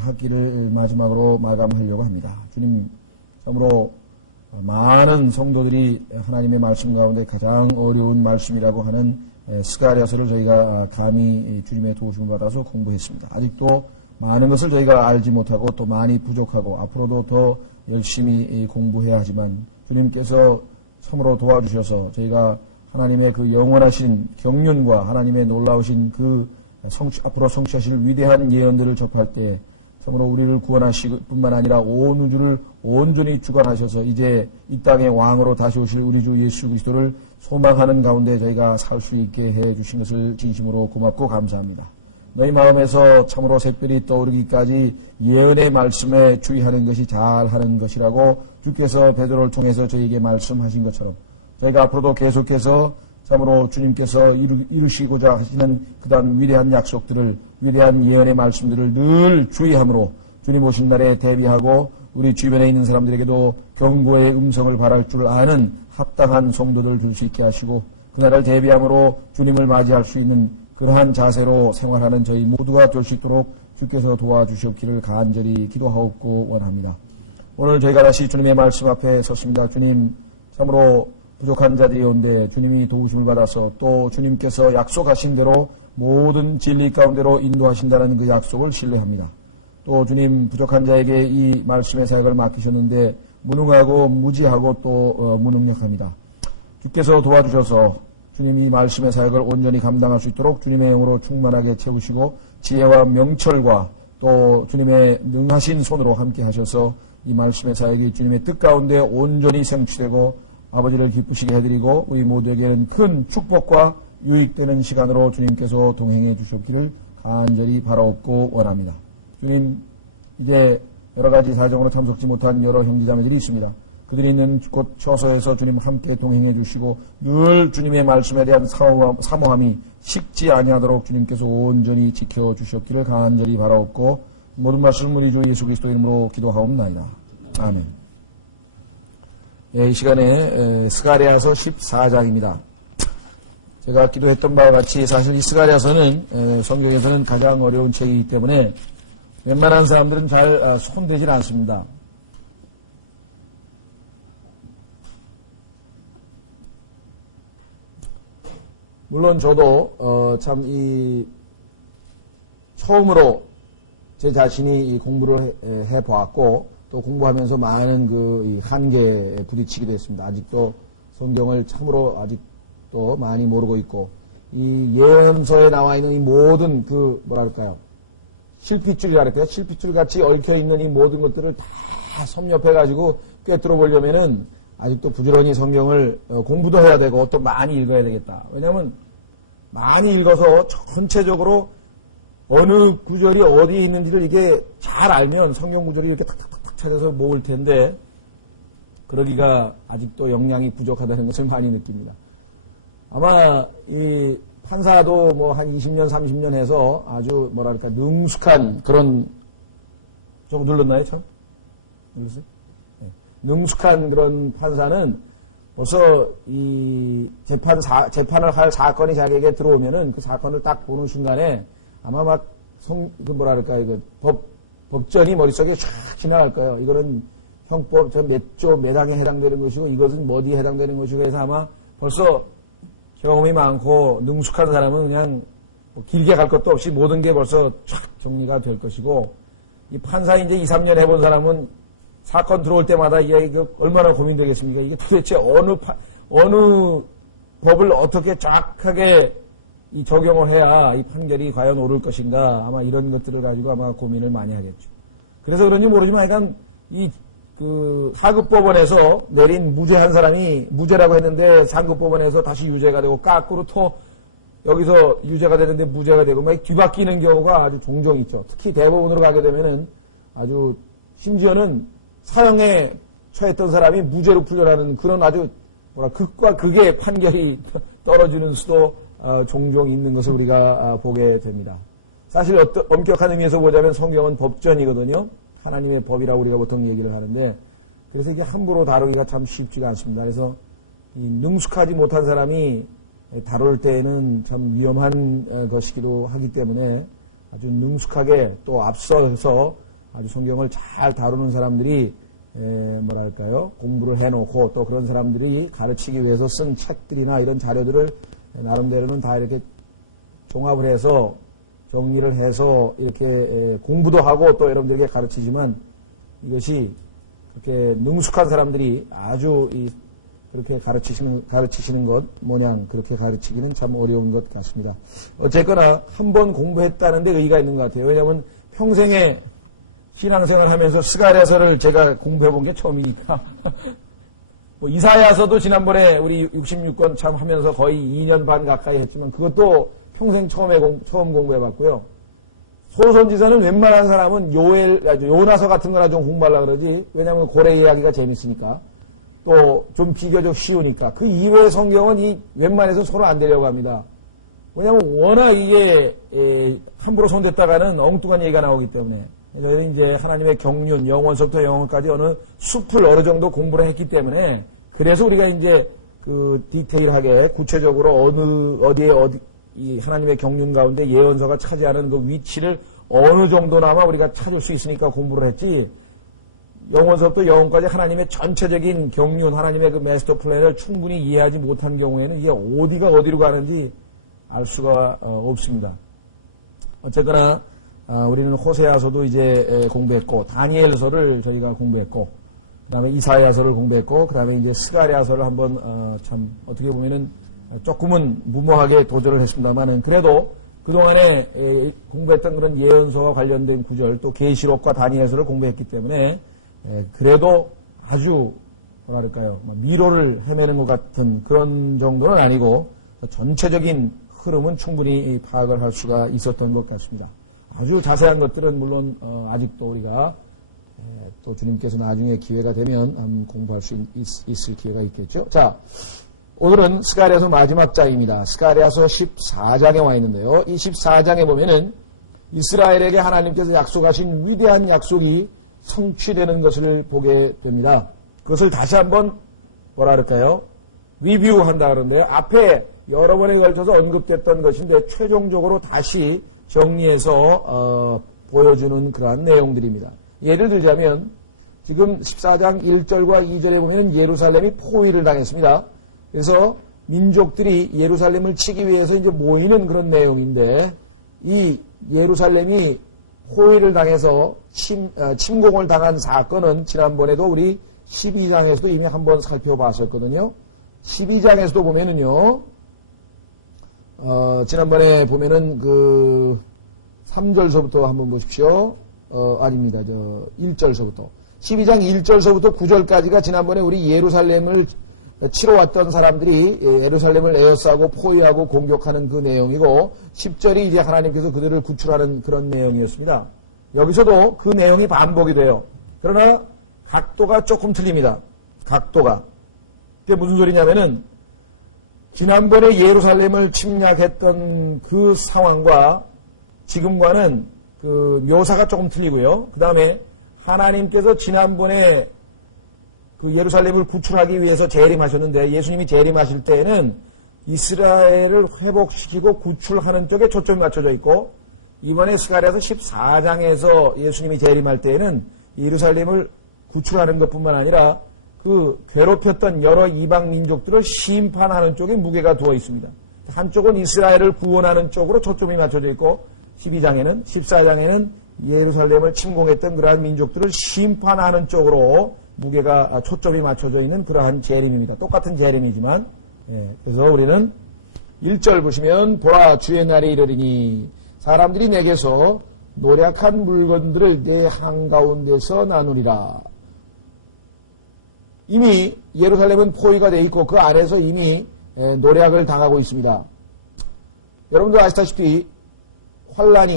학기를 마지막으로 마감하려고 합니다. 주님, 참으로 많은 성도들이 하나님의 말씀 가운데 가장 어려운 말씀이라고 하는 스가랴서를 저희가 감히 주님의 도우심을 받아서 공부했습니다. 아직도 많은 것을 저희가 알지 못하고 또 많이 부족하고 앞으로도 더 열심히 공부해야 하지만 주님께서 참으로 도와주셔서 저희가 하나님의 그 영원하신 경륜과 하나님의 놀라우신 그 앞으로 성취하실 위대한 예언들을 접할 때 참으로 우리를 구원하실 뿐만 아니라 온 우주를 온전히 주관하셔서 이제 이 땅의 왕으로 다시 오실 우리 주 예수 그리스도를 소망하는 가운데 저희가 살 수 있게 해주신 것을 진심으로 고맙고 감사합니다. 너희 마음에서 참으로 새별이 떠오르기까지 예언의 말씀에 주의하는 것이 잘하는 것이라고 주께서 베드로를 통해서 저희에게 말씀하신 것처럼 저희가 앞으로도 계속해서 참으로 주님께서 이루시고자 하시는 그다음 위대한 약속들을 위대한 예언의 말씀들을 늘 주의함으로 주님 오신 날에 대비하고 우리 주변에 있는 사람들에게도 경고의 음성을 바랄 줄 아는 합당한 성도들 줄 수 있게 하시고 그날을 대비함으로 주님을 맞이할 수 있는 그러한 자세로 생활하는 저희 모두가 될 수 있도록 주께서 도와주시옵기를 간절히 기도하옵고 원합니다. 오늘 저희가 다시 주님의 말씀 앞에 섰습니다. 주님, 참으로 부족한 자들이 온데 주님이 도우심을 받아서 또 주님께서 약속하신 대로 모든 진리 가운데로 인도하신다는 그 약속을 신뢰합니다. 또 주님, 부족한 자에게 이 말씀의 사역을 맡기셨는데 무능하고 무지하고 또 무능력합니다. 주께서 도와주셔서 주님 이 말씀의 사역을 온전히 감당할 수 있도록 주님의 영으로 충만하게 채우시고 지혜와 명철과 또 주님의 능하신 손으로 함께 하셔서 이 말씀의 사역이 주님의 뜻 가운데 온전히 성취되고 아버지를 기쁘시게 해드리고 우리 모두에게는 큰 축복과 유익되는 시간으로 주님께서 동행해 주셨기를 간절히 바라옵고 원합니다. 주님, 이제 여러 가지 사정으로 참석지 못한 여러 형제자매들이 있습니다. 그들이 있는 곳 처소에서 주님 함께 동행해 주시고 늘 주님의 말씀에 대한 사모함이 식지 아니하도록 주님께서 온전히 지켜주셨기를 간절히 바라옵고 모든 말씀 우리 주 예수 그리스도 이름으로 기도하옵나이다. 아멘. 이 시간에 스가랴서 14장입니다. 제가 기도했던 바와 같이 사실 이 스가랴서는 성경에서는 가장 어려운 책이기 때문에 웬만한 사람들은 잘 손대질 않습니다. 물론 저도 참 처음으로 제 자신이 이 공부를 해보았고 또 공부하면서 많은 그 한계에 부딪히기도 했습니다. 아직도 성경을 참으로 아직도 많이 모르고 있고 이 예언서에 나와 있는 이 모든 그 뭐랄까요 실핏줄이라 그럴까요? 실핏줄 같이 얽혀 있는 이 모든 것들을 다 섭렵해 가지고 꿰뚫어 보려면은 아직도 부지런히 성경을 공부도 해야 되고 또 많이 읽어야 되겠다. 왜냐하면 많이 읽어서 전체적으로 어느 구절이 어디에 있는지를 이게 잘 알면 성경 구절이 이렇게 탁탁탁탁 찾아서 모을 텐데 그러기가 아직도 역량이 부족하다는 것을 많이 느낍니다. 아마 이 판사도 뭐 한 20년, 30년 해서 아주 뭐랄까 능숙한 그런 저거 눌렀나요? 참? 눌렀어요? 네. 능숙한 그런 판사는 벌써 이 재판을 할 사건이 자기에게 들어오면은 그 사건을 딱 보는 순간에 아마 막 그 뭐랄까 이거 법전이 머릿속에 쫙 지나갈 거예요. 이거는 형법 몇 조 몇 항에 해당되는 것이고 이것은 뭐디에 해당되는 것이고 해서 아마 벌써 경험이 많고 능숙한 사람은 그냥 뭐 길게 갈 것도 없이 모든 게 벌써 쫙 정리가 될 것이고 이 판사 이제 2, 3년 해본 사람은 사건 들어올 때마다 이게 얼마나 고민되겠습니까? 이게 도대체 어느 법을 어떻게 정확하게 이 적용을 해야 이 판결이 과연 옳을 것인가 아마 이런 것들을 가지고 아마 고민을 많이 하겠죠. 그래서 그런지 모르지만 약간 그 하급법원에서 내린 무죄한 사람이 무죄라고 했는데 상급법원에서 다시 유죄가 되고 까꾸로 또 여기서 유죄가 되는데 무죄가 되고 막 뒤바뀌는 경우가 아주 종종 있죠. 특히 대법원으로 가게 되면은 아주 심지어는 사형에 처했던 사람이 무죄로 풀려나는 그런 아주 극과 극의 판결이 떨어지는 수도 종종 있는 것을 우리가 보게 됩니다. 사실 엄격한 의미에서 보자면 성경은 법전이거든요. 하나님의 법이라고 우리가 보통 얘기를 하는데 그래서 이게 함부로 다루기가 참 쉽지가 않습니다. 그래서 이 능숙하지 못한 사람이 다룰 때에는 참 위험한 것이기도 하기 때문에 아주 능숙하게 또 앞서서 아주 성경을 잘 다루는 사람들이 뭐랄까요, 공부를 해놓고 또 그런 사람들이 가르치기 위해서 쓴 책들이나 이런 자료들을 나름대로는 다 이렇게 종합을 해서 정리를 해서 이렇게 공부도 하고 또 여러분들에게 가르치지만 이것이 그렇게 능숙한 사람들이 아주 그렇게 가르치시는 것 모양 그렇게 가르치기는 참 어려운 것 같습니다. 어쨌거나 한 번 공부했다는 데 의의가 있는 것 같아요. 왜냐하면 평생에 신앙생활 하면서 스가랴서를 제가 공부해 본 게 처음이니까. 뭐 이사야서도 지난번에 우리 66권 참 하면서 거의 2년 반 가까이 했지만 그것도 평생 처음 공부해 봤고요. 소선지서는 웬만한 사람은 요나서 같은 거나 좀 공부하려고 그러지. 왜냐하면 고래 이야기가 재밌으니까. 또 좀 비교적 쉬우니까. 그 이외의 성경은 웬만해서 손을 안 대려고 합니다. 왜냐하면 워낙 이게 함부로 손댔다가는 엉뚱한 얘기가 나오기 때문에. 저희는 이제 하나님의 경륜, 영원서부터 영원까지 숲을 어느 정도 공부를 했기 때문에 그래서 우리가 이제 그 디테일하게 구체적으로 이 하나님의 경륜 가운데 예언서가 차지하는 그 위치를 어느 정도나마 우리가 찾을 수 있으니까 공부를 했지. 영원서부터 영원까지 하나님의 전체적인 경륜, 하나님의 그 마스터 플랜을 충분히 이해하지 못한 경우에는 이게 어디가 어디로 가는지 알 수가 없습니다. 어쨌거나 우리는 호세아서도 이제 공부했고 다니엘서를 저희가 공부했고 그다음에 이사야서를 공부했고 그다음에 이제 스가랴서를 한번 참 어떻게 보면은 조금은 무모하게 도전을 했습니다만은 그래도 그동안에 공부했던 그런 예언서와 관련된 구절 또 계시록과 다니엘서를 공부했기 때문에 그래도 아주 뭐랄까요 미로를 헤매는 것 같은 그런 정도는 아니고 전체적인 흐름은 충분히 파악을 할 수가 있었던 것 같습니다. 아주 자세한 것들은 물론 아직도 우리가 또 주님께서 나중에 기회가 되면 공부할 수 있을 기회가 있겠죠. 자, 오늘은 스가랴서 마지막 장입니다. 스가랴서 14장에 와 있는데요. 이 14장에 보면은 이스라엘에게 하나님께서 약속하신 위대한 약속이 성취되는 것을 보게 됩니다. 그것을 다시 한번 뭐라 그럴까요? 리뷰한다 그러는데요. 앞에 여러 번에 걸쳐서 언급됐던 것인데 최종적으로 다시 정리해서 보여주는 그러한 내용들입니다. 예를 들자면 지금 14장 1절과 2절에 보면 예루살렘이 포위를 당했습니다. 그래서 민족들이 예루살렘을 치기 위해서 이제 모이는 그런 내용인데 이 예루살렘이 포위를 당해서 침공을 당한 사건은 지난번에도 우리 12장에서도 이미 한번 살펴봤었거든요. 12장에서도 보면은요. 지난번에 보면은 그 3절서부터 한번 보십시오. 아닙니다. 1절서부터. 12장 1절서부터 9절까지가 지난번에 우리 예루살렘을 치러 왔던 사람들이 예루살렘을 에워싸고 포위하고 공격하는 그 내용이고 10절이 이제 하나님께서 그들을 구출하는 그런 내용이었습니다. 여기서도 그 내용이 반복이 돼요. 그러나 각도가 조금 틀립니다. 각도가. 그게 무슨 소리냐면은 지난번에 예루살렘을 침략했던 그 상황과 지금과는 그 묘사가 조금 틀리고요. 그 다음에 하나님께서 지난번에 그 예루살렘을 구출하기 위해서 재림하셨는데 예수님이 재림하실 때에는 이스라엘을 회복시키고 구출하는 쪽에 초점이 맞춰져 있고 이번에 스가랴서 14장에서 예수님이 재림할 때에는 예루살렘을 구출하는 것뿐만 아니라 그 괴롭혔던 여러 이방 민족들을 심판하는 쪽에 무게가 두어 있습니다. 한쪽은 이스라엘을 구원하는 쪽으로 초점이 맞춰져 있고 12장에는 14장에는 예루살렘을 침공했던 그러한 민족들을 심판하는 쪽으로 무게가 초점이 맞춰져 있는 그러한 재림입니다. 똑같은 재림이지만 그래서 우리는 1절 보시면 보라 주의 날이 이르리니 사람들이 내게서 노략한 물건들을 내 한가운데서 나누리라. 이미 예루살렘은 포위가 되어 있고 그 안에서 이미 노략을 당하고 있습니다. 여러분도 아시다시피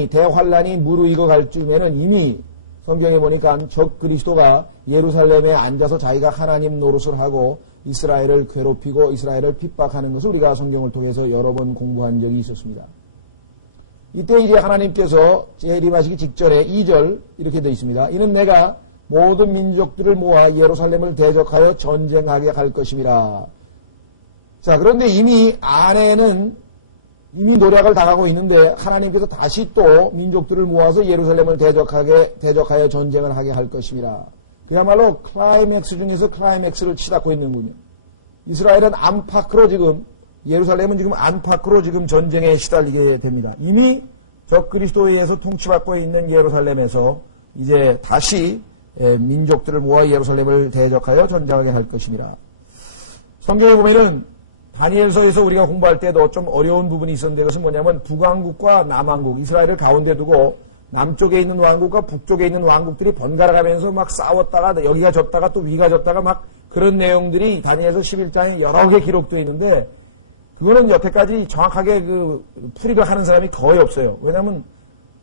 대환란이 무르익어 갈 쯤에는 이미 성경에 보니까 적 그리스도가 예루살렘에 앉아서 자기가 하나님 노릇을 하고 이스라엘을 괴롭히고 이스라엘을 핍박하는 것을 우리가 성경을 통해서 여러 번 공부한 적이 있었습니다. 이때 이제 하나님께서 재림하시기 직전에 2절 이렇게 되어 있습니다. 이는 내가 모든 민족들을 모아 예루살렘을 대적하여 전쟁하게 할 것임이라. 자, 그런데 이미 안에는 이미 노력을 당하고 있는데 하나님께서 다시 또 민족들을 모아서 예루살렘을 대적하여 전쟁을 하게 할 것입니다. 그야말로 클라이맥스 중에서 클라이맥스를 치닫고 있는군요. 이스라엘은 안팎으로 지금 예루살렘은 지금 안팎으로 지금 전쟁에 시달리게 됩니다. 이미 적 그리스도에 의해서 통치받고 있는 예루살렘에서 이제 다시 민족들을 모아 예루살렘을 대적하여 전쟁하게 할 것입니다. 성경에 보면은 다니엘서에서 우리가 공부할 때도 좀 어려운 부분이 있었는데 그것은 뭐냐면 북왕국과 남왕국, 이스라엘을 가운데 두고 남쪽에 있는 왕국과 북쪽에 있는 왕국들이 번갈아 가면서 막 싸웠다가 여기가 졌다가 또 위가 졌다가 막 그런 내용들이 다니엘서 11장에 여러 개 기록되어 있는데 그거는 여태까지 정확하게 그 풀이를 하는 사람이 거의 없어요. 왜냐하면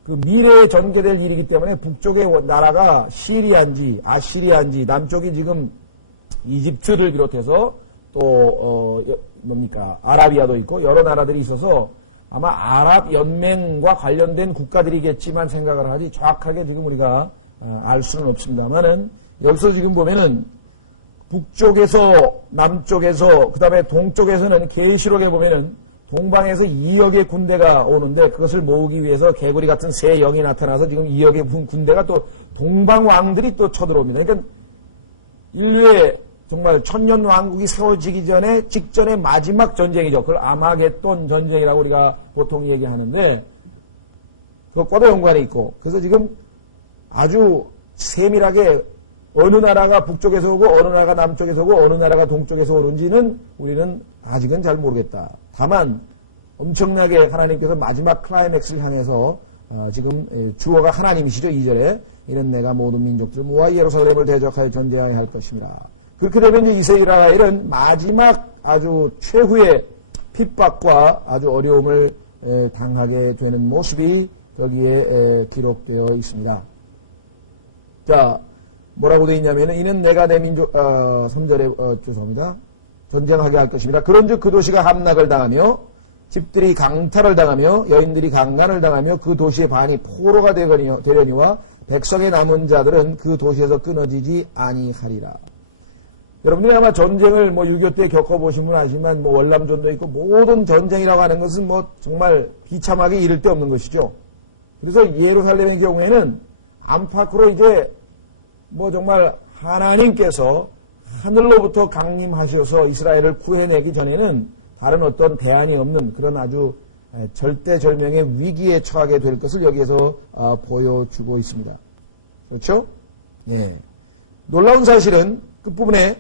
그 미래에 전개될 일이기 때문에 북쪽의 나라가 시리아인지 아시리아인지 남쪽이 지금 이집트를 비롯해서 또 아라비아도 있고 여러 나라들이 있어서 아마 아랍 연맹과 관련된 국가들이겠지만 생각을 하지 정확하게 지금 우리가 알 수는 없습니다만은 여기서 지금 보면은 북쪽에서 남쪽에서 그다음에 동쪽에서는 계시록에 보면은 동방에서 2억의 군대가 오는데 그것을 모으기 위해서 개구리 같은 새 영이 나타나서 지금 2억의 군대가 또 동방 왕들이 또 쳐들어옵니다. 그러니까 인류의 정말 천년 왕국이 세워지기 직전에 마지막 전쟁이죠. 그걸 아마겟돈 전쟁이라고 우리가 보통 얘기하는데 그것과도 연관이 있고 그래서 지금 아주 세밀하게 어느 나라가 북쪽에서 오고 어느 나라가 남쪽에서 오고 어느 나라가 동쪽에서 오는지는 우리는 아직은 잘 모르겠다. 다만 엄청나게 하나님께서 마지막 클라이맥스를 향해서 지금 주어가 하나님이시죠. 2절에 이는 내가 모든 민족들 모아 예루살렘을 대적하여 전쟁하여 할 것입니다. 그렇게 되면 이스라엘은 마지막 아주 최후의 핍박과 아주 어려움을 당하게 되는 모습이 여기에 기록되어 있습니다. 자, 뭐라고 되어 있냐면 이는 내가 내 민족 3절에 죄송합니다. 전쟁하게 할 것입니다. 그런즉 그 도시가 함락을 당하며 집들이 강탈을 당하며 여인들이 강간을 당하며 그 도시의 반이 포로가 되려니와 백성의 남은 자들은 그 도시에서 끊어지지 아니하리라. 여러분들이 아마 전쟁을 6.25 때 겪어보신 분 아시지만 월남전도 있고 모든 전쟁이라고 하는 것은 정말 비참하게 이를 데 없는 것이죠. 그래서 예루살렘의 경우에는 안팎으로 이제 정말 하나님께서 하늘로부터 강림하셔서 이스라엘을 구해내기 전에는 다른 어떤 대안이 없는 그런 아주 절대절명의 위기에 처하게 될 것을 여기에서 보여주고 있습니다. 그렇죠? 네. 놀라운 사실은 끝부분에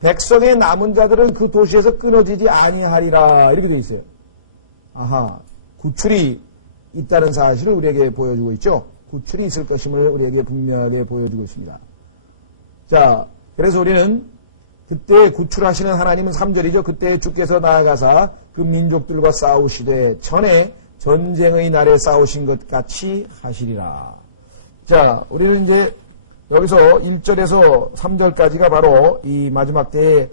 백성의 남은 자들은 그 도시에서 끊어지지 아니하리라 이렇게 되어 있어요. 아하, 구출이 있다는 사실을 우리에게 보여주고 있죠. 구출이 있을 것임을 우리에게 분명하게 보여주고 있습니다. 자, 그래서 우리는 그때 구출하시는 하나님은 3절이죠. 그때 주께서 나아가사 그 민족들과 싸우시되 전에 전쟁의 날에 싸우신 것 같이 하시리라. 자, 우리는 이제 여기서 1절에서 3절까지가 바로 이 마지막 때의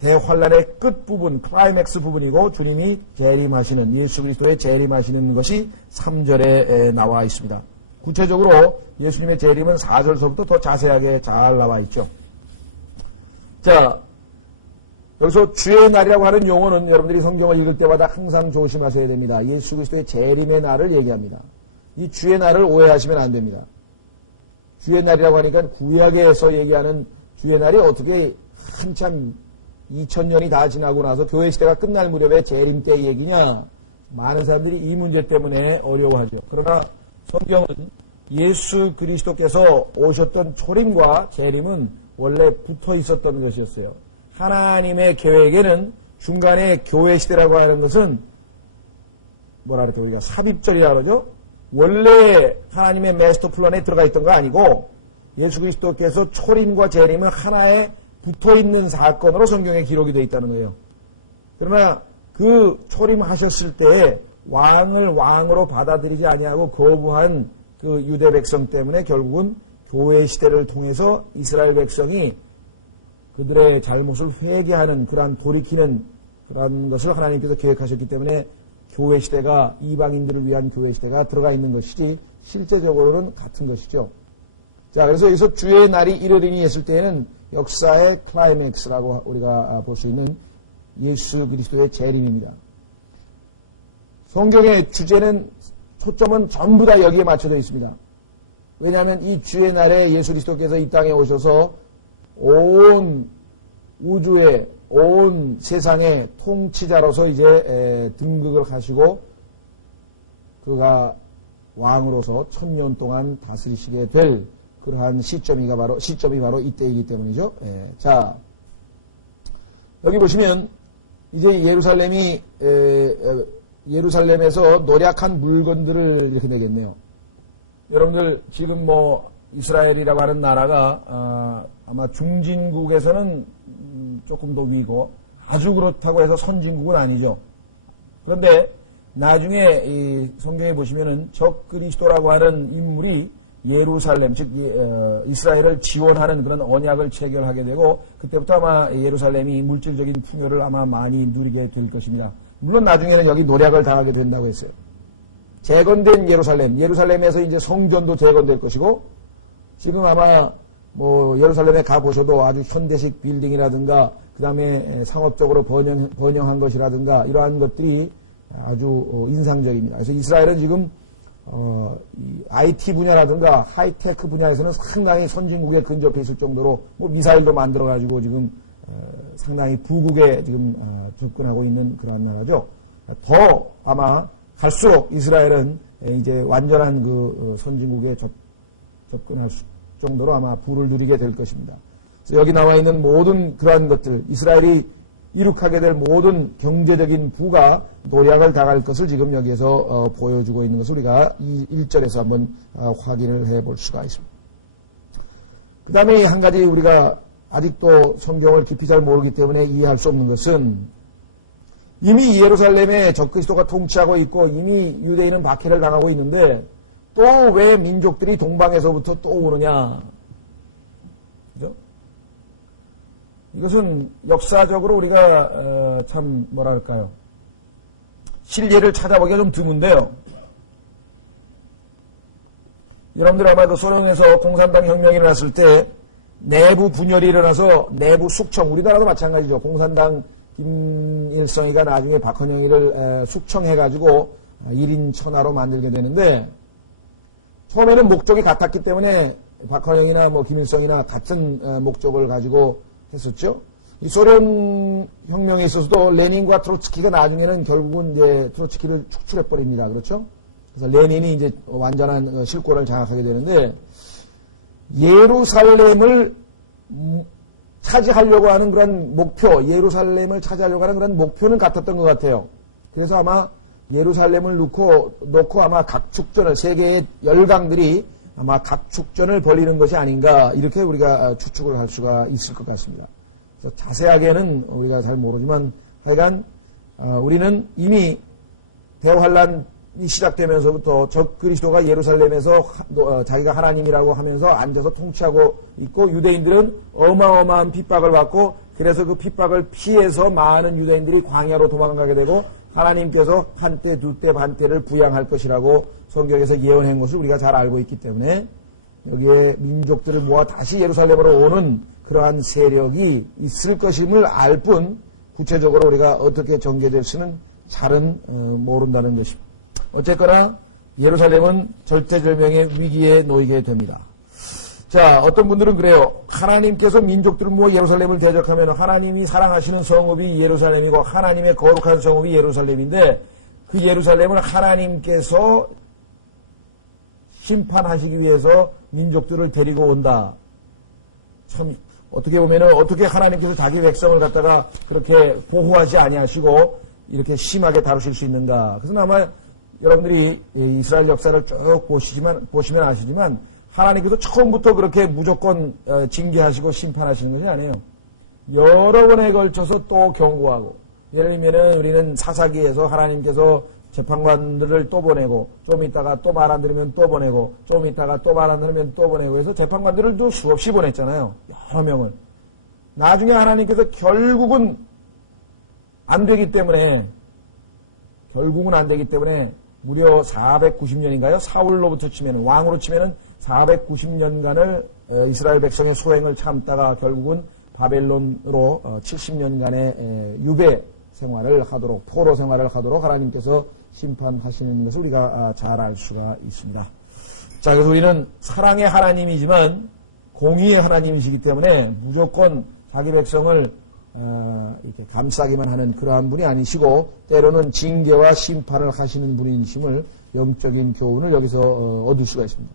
대환란의 끝부분, 클라이맥스 부분이고 주님이 재림하시는 예수 그리스도의 재림하시는 것이 3절에 나와 있습니다. 구체적으로 예수님의 재림은 4절서부터 더 자세하게 잘 나와 있죠. 자, 여기서 주의 날이라고 하는 용어는 여러분들이 성경을 읽을 때마다 항상 조심하셔야 됩니다. 예수 그리스도의 재림의 날을 얘기합니다. 이 주의 날을 오해하시면 안 됩니다. 주의 날이라고 하니까 구약에서 얘기하는 주의 날이 어떻게 한참 2000년이 다 지나고 나서 교회 시대가 끝날 무렵에 재림 때 얘기냐. 많은 사람들이 이 문제 때문에 어려워하죠. 그러나 성경은 예수 그리스도께서 오셨던 초림과 재림은 원래 붙어 있었던 것이었어요. 하나님의 계획에는 중간에 교회 시대라고 하는 것은 뭐라 그럴까 우리가 삽입절이라고 그러죠. 원래 하나님의 마스터 플랜에 들어가 있던 거 아니고 예수 그리스도께서 초림과 재림은 하나에 붙어있는 사건으로 성경에 기록이 되어 있다는 거예요. 그러나 그 초림하셨을 때에 왕을 왕으로 받아들이지 아니하고 거부한 그 유대 백성 때문에 결국은 교회 시대를 통해서 이스라엘 백성이 그들의 잘못을 회개하는 그러한 돌이키는 그러한 것을 하나님께서 계획하셨기 때문에 교회 시대가 이방인들을 위한 교회 시대가 들어가 있는 것이지 실제적으로는 같은 것이죠. 자, 그래서 여기서 주의 날이 이르리니 했을 때에는 역사의 클라이맥스라고 우리가 볼 수 있는 예수 그리스도의 재림입니다. 성경의 주제는 초점은 전부 다 여기에 맞춰져 있습니다. 왜냐하면 이 주의 날에 예수 그리스도께서 이 땅에 오셔서 온 우주의 온 세상의 통치자로서 이제 등극을 하시고 그가 왕으로서 1000년 동안 다스리시게 될 그러한 시점이 바로 이때이기 때문이죠. 자, 여기 보시면 이제 예루살렘에서 노략한 물건들을 이렇게 내겠네요. 여러분들 지금 뭐 이스라엘이라고 하는 나라가 아마 중진국에서는 조금 더 위고 아주 그렇다고 해서 선진국은 아니죠. 그런데 나중에 이 성경에 보시면은 적그리스도라고 하는 인물이 예루살렘 즉 이스라엘을 지원하는 그런 언약을 체결하게 되고 그때부터 아마 예루살렘이 물질적인 풍요를 아마 많이 누리게 될 것입니다. 물론 나중에는 여기 노략을 당하게 된다고 했어요. 재건된 예루살렘에서 이제 성전도 재건될 것이고 지금 아마 뭐 예루살렘에 가보셔도 아주 현대식 빌딩이라든가 그 다음에 상업적으로 번영한 것이라든가 이러한 것들이 아주 인상적입니다. 그래서 이스라엘은 지금 이 IT 분야라든가 하이테크 분야에서는 상당히 선진국에 근접해 있을 정도로 뭐 미사일도 만들어 가지고 지금 상당히 부국에 지금 접근하고 있는 그러한 나라죠. 더 아마 갈수록 이스라엘은 이제 완전한 그 선진국에 접근할 정도로 아마 부를 누리게 될 것입니다. 그래서 여기 나와 있는 모든 그러한 것들, 이스라엘이 이룩하게 될 모든 경제적인 부가 노략을 당할 것을 지금 여기에서 보여주고 있는 것을 우리가 이 1절에서 한번 확인을 해볼 수가 있습니다. 그 다음에 한 가지 우리가 아직도 성경을 깊이 잘 모르기 때문에 이해할 수 없는 것은 이미 예루살렘에 적그리스도가 통치하고 있고 이미 유대인은 박해를 당하고 있는데 또 왜 민족들이 동방에서부터 또 오느냐. 그죠? 이것은 역사적으로 우리가 참 뭐랄까요. 실례를 찾아보기가 좀 드문데요. 여러분들 아마 그 소련에서 공산당 혁명이 일어났을 때 내부 분열이 일어나서 내부 숙청, 우리나라도 마찬가지죠. 공산당 김일성이가 나중에 박헌영이를 숙청해가지고 1인 천하로 만들게 되는데 처음에는 목적이 같았기 때문에 박헌영이나 뭐 김일성이나 같은 목적을 가지고 했었죠. 이 소련 혁명에 있어서도 레닌과 트로츠키가 나중에는 결국은 이제 트로츠키를 축출해 버립니다. 그렇죠? 그래서 레닌이 이제 완전한 실권을 장악하게 되는데 예루살렘을 차지하려고 하는 그런 목표, 예루살렘을 차지하려고 하는 그런 목표는 같았던 것 같아요. 그래서 아마 예루살렘을 놓고 아마 각축전을, 세계의 열강들이 아마 각축전을 벌이는 것이 아닌가, 이렇게 우리가 추측을 할 수가 있을 것 같습니다. 그래서 자세하게는 우리가 잘 모르지만 하여간, 우리는 이미 대환란이 시작되면서부터 적그리스도가 예루살렘에서 자기가 하나님이라고 하면서 앉아서 통치하고 있고 유대인들은 어마어마한 핍박을 받고 그래서 그 핍박을 피해서 많은 유대인들이 광야로 도망가게 되고 하나님께서 한때 두때 반때를 부양할 것이라고 성경에서 예언한 것을 우리가 잘 알고 있기 때문에 여기에 민족들을 모아 다시 예루살렘으로 오는 그러한 세력이 있을 것임을 알 뿐 구체적으로 우리가 어떻게 전개될지는 잘은 모른다는 것입니다. 어쨌거나 예루살렘은 절대절명의 위기에 놓이게 됩니다. 자, 어떤 분들은 그래요. 하나님께서 민족들을 모아 예루살렘을 대적하면 하나님이 사랑하시는 성읍이 예루살렘이고 하나님의 거룩한 성읍이 예루살렘인데 그 예루살렘을 하나님께서 심판하시기 위해서 민족들을 데리고 온다. 참 어떻게 보면은 어떻게 하나님께서 자기 백성을 갖다가 그렇게 보호하지 아니하시고 이렇게 심하게 다루실 수 있는가. 그래서 아마 여러분들이 이스라엘 역사를 쭉 보시면 아시지만 하나님께서 처음부터 그렇게 무조건 징계하시고 심판하시는 것이 아니에요. 여러 번에 걸쳐서 또 경고하고 예를 들면 우리는 사사기에서 하나님께서 재판관들을 또 보내고 좀 있다가 또 말 안 들으면 또 보내고 좀 있다가 또 말 안 들으면 또 보내고 해서 재판관들을 또 수없이 보냈잖아요. 여러 명을. 나중에 하나님께서 결국은 안 되기 때문에 무려 490년인가요? 사울로부터 치면 왕으로 치면은 490년간을 이스라엘 백성의 소행을 참다가 결국은 바벨론으로 70년간의 유배 생활을 하도록 포로 생활을 하도록 하나님께서 심판하시는 것을 우리가 잘 알 수가 있습니다. 자, 그래서 우리는 사랑의 하나님이지만 공의의 하나님이시기 때문에 무조건 자기 백성을 이렇게 감싸기만 하는 그러한 분이 아니시고 때로는 징계와 심판을 하시는 분이심을 영적인 교훈을 여기서 얻을 수가 있습니다.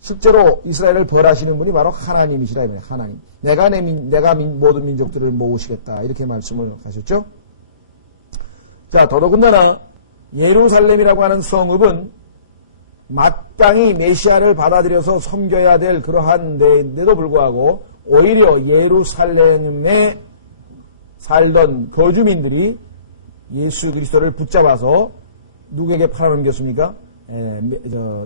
실제로 이스라엘을 벌하시는 분이 바로 하나님이시라 이거예요. 하나님. 내가 모든 민족들을 모으시겠다 이렇게 말씀을 하셨죠. 자, 더더군다나 예루살렘이라고 하는 성읍은 마땅히 메시아를 받아들여서 섬겨야 될 그러한 데에도 불구하고 오히려 예루살렘에 살던 거주민들이 예수 그리스도를 붙잡아서 누구에게 팔아넘겼습니까?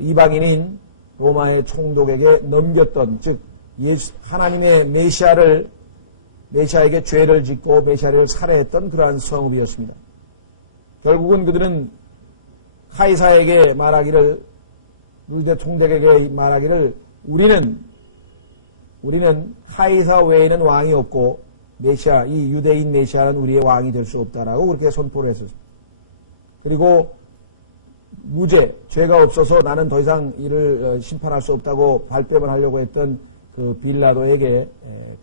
이방인인 로마의 총독에게 넘겼던, 즉 하나님의 메시아에게 죄를 짓고 메시아를 살해했던 그러한 성읍이었습니다. 결국은 그들은 카이사에게 말하기를, 루데 총독에게 말하기를 우리는 카이사 외에는 왕이 없고 메시아, 이 유대인 메시아는 우리의 왕이 될 수 없다라고 그렇게 선포를 했었습니다. 그리고 무죄, 죄가 없어서 나는 더 이상 이를 심판할 수 없다고 발뺌을 하려고 했던 그 빌라도에게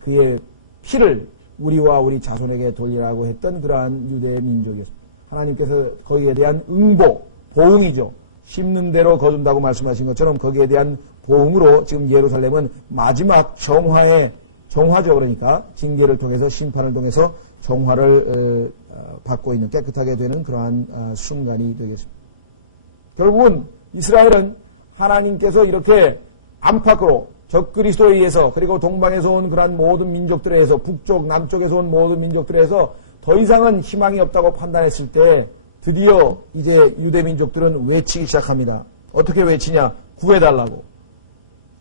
그의 피를 우리와 우리 자손에게 돌리라고 했던 그러한 유대의 민족이었습니다. 하나님께서 거기에 대한 응보, 보응이죠. 심는 대로 거둔다고 말씀하신 것처럼 거기에 대한 보응으로 지금 예루살렘은 마지막 정화죠. 그러니까 징계를 통해서 심판을 통해서 정화를 받고 있는, 깨끗하게 되는 그러한 순간이 되겠습니다. 결국은 이스라엘은 하나님께서 이렇게 안팎으로 적그리스도에 의해서, 그리고 동방에서 온 그러한 모든 민족들에 의해서, 북쪽 남쪽에서 온 모든 민족들에 의해서 더 이상은 희망이 없다고 판단했을 때 드디어 이제 유대 민족들은 외치기 시작합니다. 어떻게 외치냐? 구해달라고.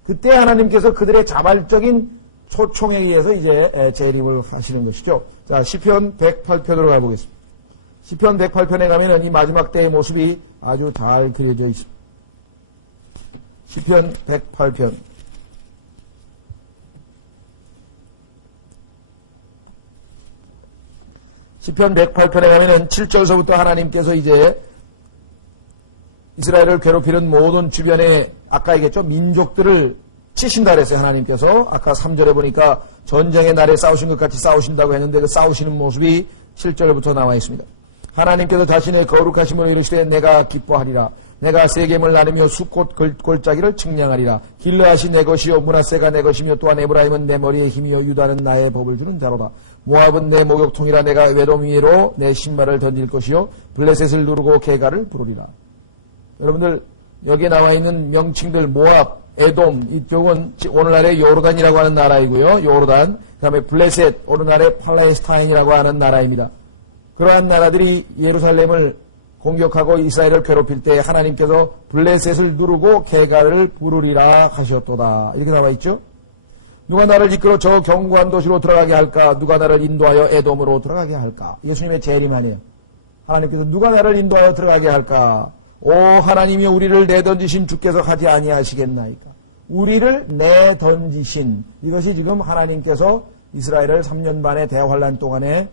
그때 하나님께서 그들의 자발적인 초청에 의해서 이제 재림을 하시는 것이죠. 자, 시편 108편으로 가보겠습니다. 시편 108편에 가면은 이 마지막 때의 모습이 아주 잘 그려져 있습니다. 시편 108편. 시편 108편에 가면은 7절서부터 하나님께서 이제 이스라엘을 괴롭히는 모든 주변의 아까 얘기했죠. 민족들을 치신다 그랬어요. 하나님께서. 아까 3절에 보니까 전쟁의 날에 싸우신 것 같이 싸우신다고 했는데 그 싸우시는 모습이 7절부터 나와 있습니다. 하나님께서 자신의 거룩하심으로 이르시되 내가 기뻐하리라. 내가 세겜을 나누며 숲꽃 골짜기를 측량하리라. 길르앗이 내 것이요 므낫세가 내 것이며 또한 에브라임은 내 머리의 힘이요 유다는 나의 법을 주는 자로다. 모압은 내 목욕통이라. 내가 외돔 위로 내 신발을 던질 것이요 블레셋을 누르고 게갈을 부르리라. 여러분들 여기에 나와 있는 명칭들 모압, 에돔, 이쪽은 오늘날의 요르단이라고 하는 나라이고요. 요르단, 그 다음에 블레셋, 오늘날의 팔레스타인이라고 하는 나라입니다. 그러한 나라들이 예루살렘을 공격하고 이스라엘을 괴롭힐 때 하나님께서 블레셋을 누르고 게갈을 부르리라 하셨도다. 이렇게 나와 있죠. 누가 나를 이끌어 저 견고한 도시로 들어가게 할까? 누가 나를 인도하여 에돔으로 들어가게 할까? 예수님의 재림 아니에요. 하나님께서 누가 나를 인도하여 들어가게 할까? 오 하나님이여 우리를 내던지신 주께서 하지 아니하시겠나이까? 우리를 내던지신, 이것이 지금 하나님께서 이스라엘을 3년 반의 대환란 동안에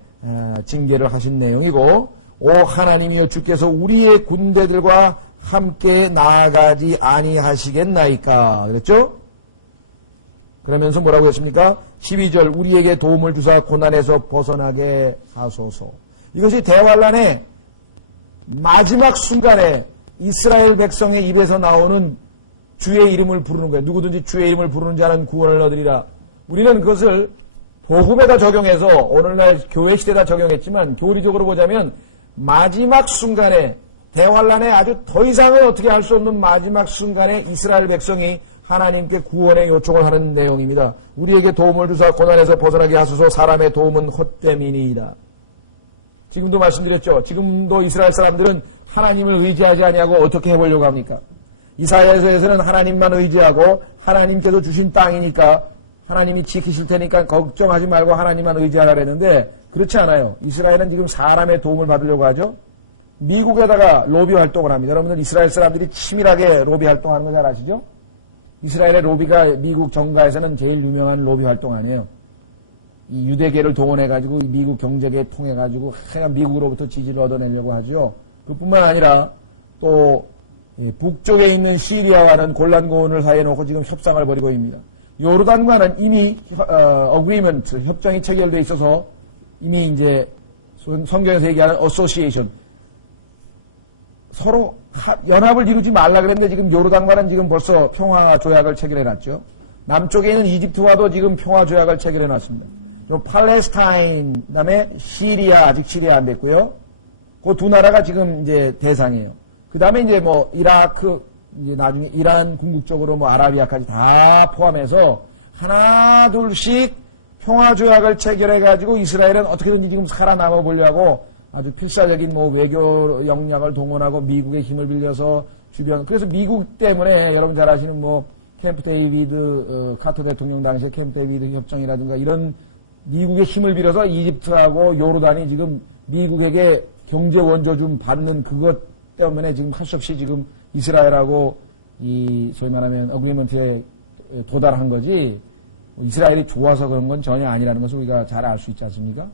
징계를 하신 내용이고, 오 하나님이여 주께서 우리의 군대들과 함께 나아가지 아니하시겠나이까? 그랬죠? 그러면서 뭐라고 했습니까? 12절 우리에게 도움을 주사 고난에서 벗어나게 하소서. 이것이 대환란의 마지막 순간에 이스라엘 백성의 입에서 나오는 주의 이름을 부르는 거예요. 누구든지 주의 이름을 부르는 자는 구원을 얻으리라. 우리는 그것을 복음에다 적용해서 오늘날 교회 시대에다 적용했지만 교리적으로 보자면 마지막 순간에 대환란에 아주 더 이상은 어떻게 할 수 없는 마지막 순간에 이스라엘 백성이 하나님께 구원의 요청을 하는 내용입니다. 우리에게 도움을 주사 고난에서 벗어나게 하소서. 사람의 도움은 헛됨이니이다. 지금도 말씀드렸죠. 지금도 이스라엘 사람들은 하나님을 의지하지 아니하고 어떻게 해보려고 합니까? 이사야서에서는 하나님만 의지하고 하나님께서 주신 땅이니까 하나님이 지키실 테니까 걱정하지 말고 하나님만 의지하라 그랬는데 그렇지 않아요. 이스라엘은 지금 사람의 도움을 받으려고 하죠. 미국에다가 로비 활동을 합니다. 여러분들 이스라엘 사람들이 치밀하게 로비 활동하는 거 잘 아시죠? 이스라엘의 로비가 미국 정가에서는 제일 유명한 로비 활동 아니에요. 이 유대계를 동원해가지고 미국 경제계에 통해가지고 하여간 미국으로부터 지지를 얻어내려고 하죠. 그뿐만 아니라 또 북쪽에 있는 시리아와는 골란고원을 사이에 놓고 지금 협상을 벌이고 있습니다. 요르단과는 이미 어그리먼트 협정이 체결되어 있어서 이미 이제 성경에서 얘기하는 어소시에이션 서로 연합을 이루지 말라 그랬는데 지금 요르단과는 지금 벌써 평화 조약을 체결해 놨죠. 남쪽에 있는 이집트와도 지금 평화 조약을 체결해 놨습니다. 팔레스타인 그다음에 시리아 아직 시리아 안 됐고요. 그 두 나라가 지금 이제 대상이에요. 그다음에 이제 뭐 이라크 이제 나중에 이란 궁극적으로 뭐 아라비아까지 다 포함해서 하나 둘씩 평화 조약을 체결해 가지고 이스라엘은 어떻게든지 지금 살아남아 보려고 아주 필사적인 뭐 외교 역량을 동원하고 미국의 힘을 빌려서 주변 그래서 미국 때문에 여러분 잘 아시는 뭐 캠프 데이비드 카터 대통령 당시에 캠프 데이비드 협정이라든가 이런 미국의 힘을 빌어서 이집트하고 요르단이 지금 미국에게 경제 원조 좀 받는 그것 때문에 지금 할 수 없이 지금 이스라엘하고 이 소위 말하면 어그리먼트에 도달한 거지 이스라엘이 좋아서 그런 건 전혀 아니라는 것을 우리가 잘 알 수 있지 않습니까?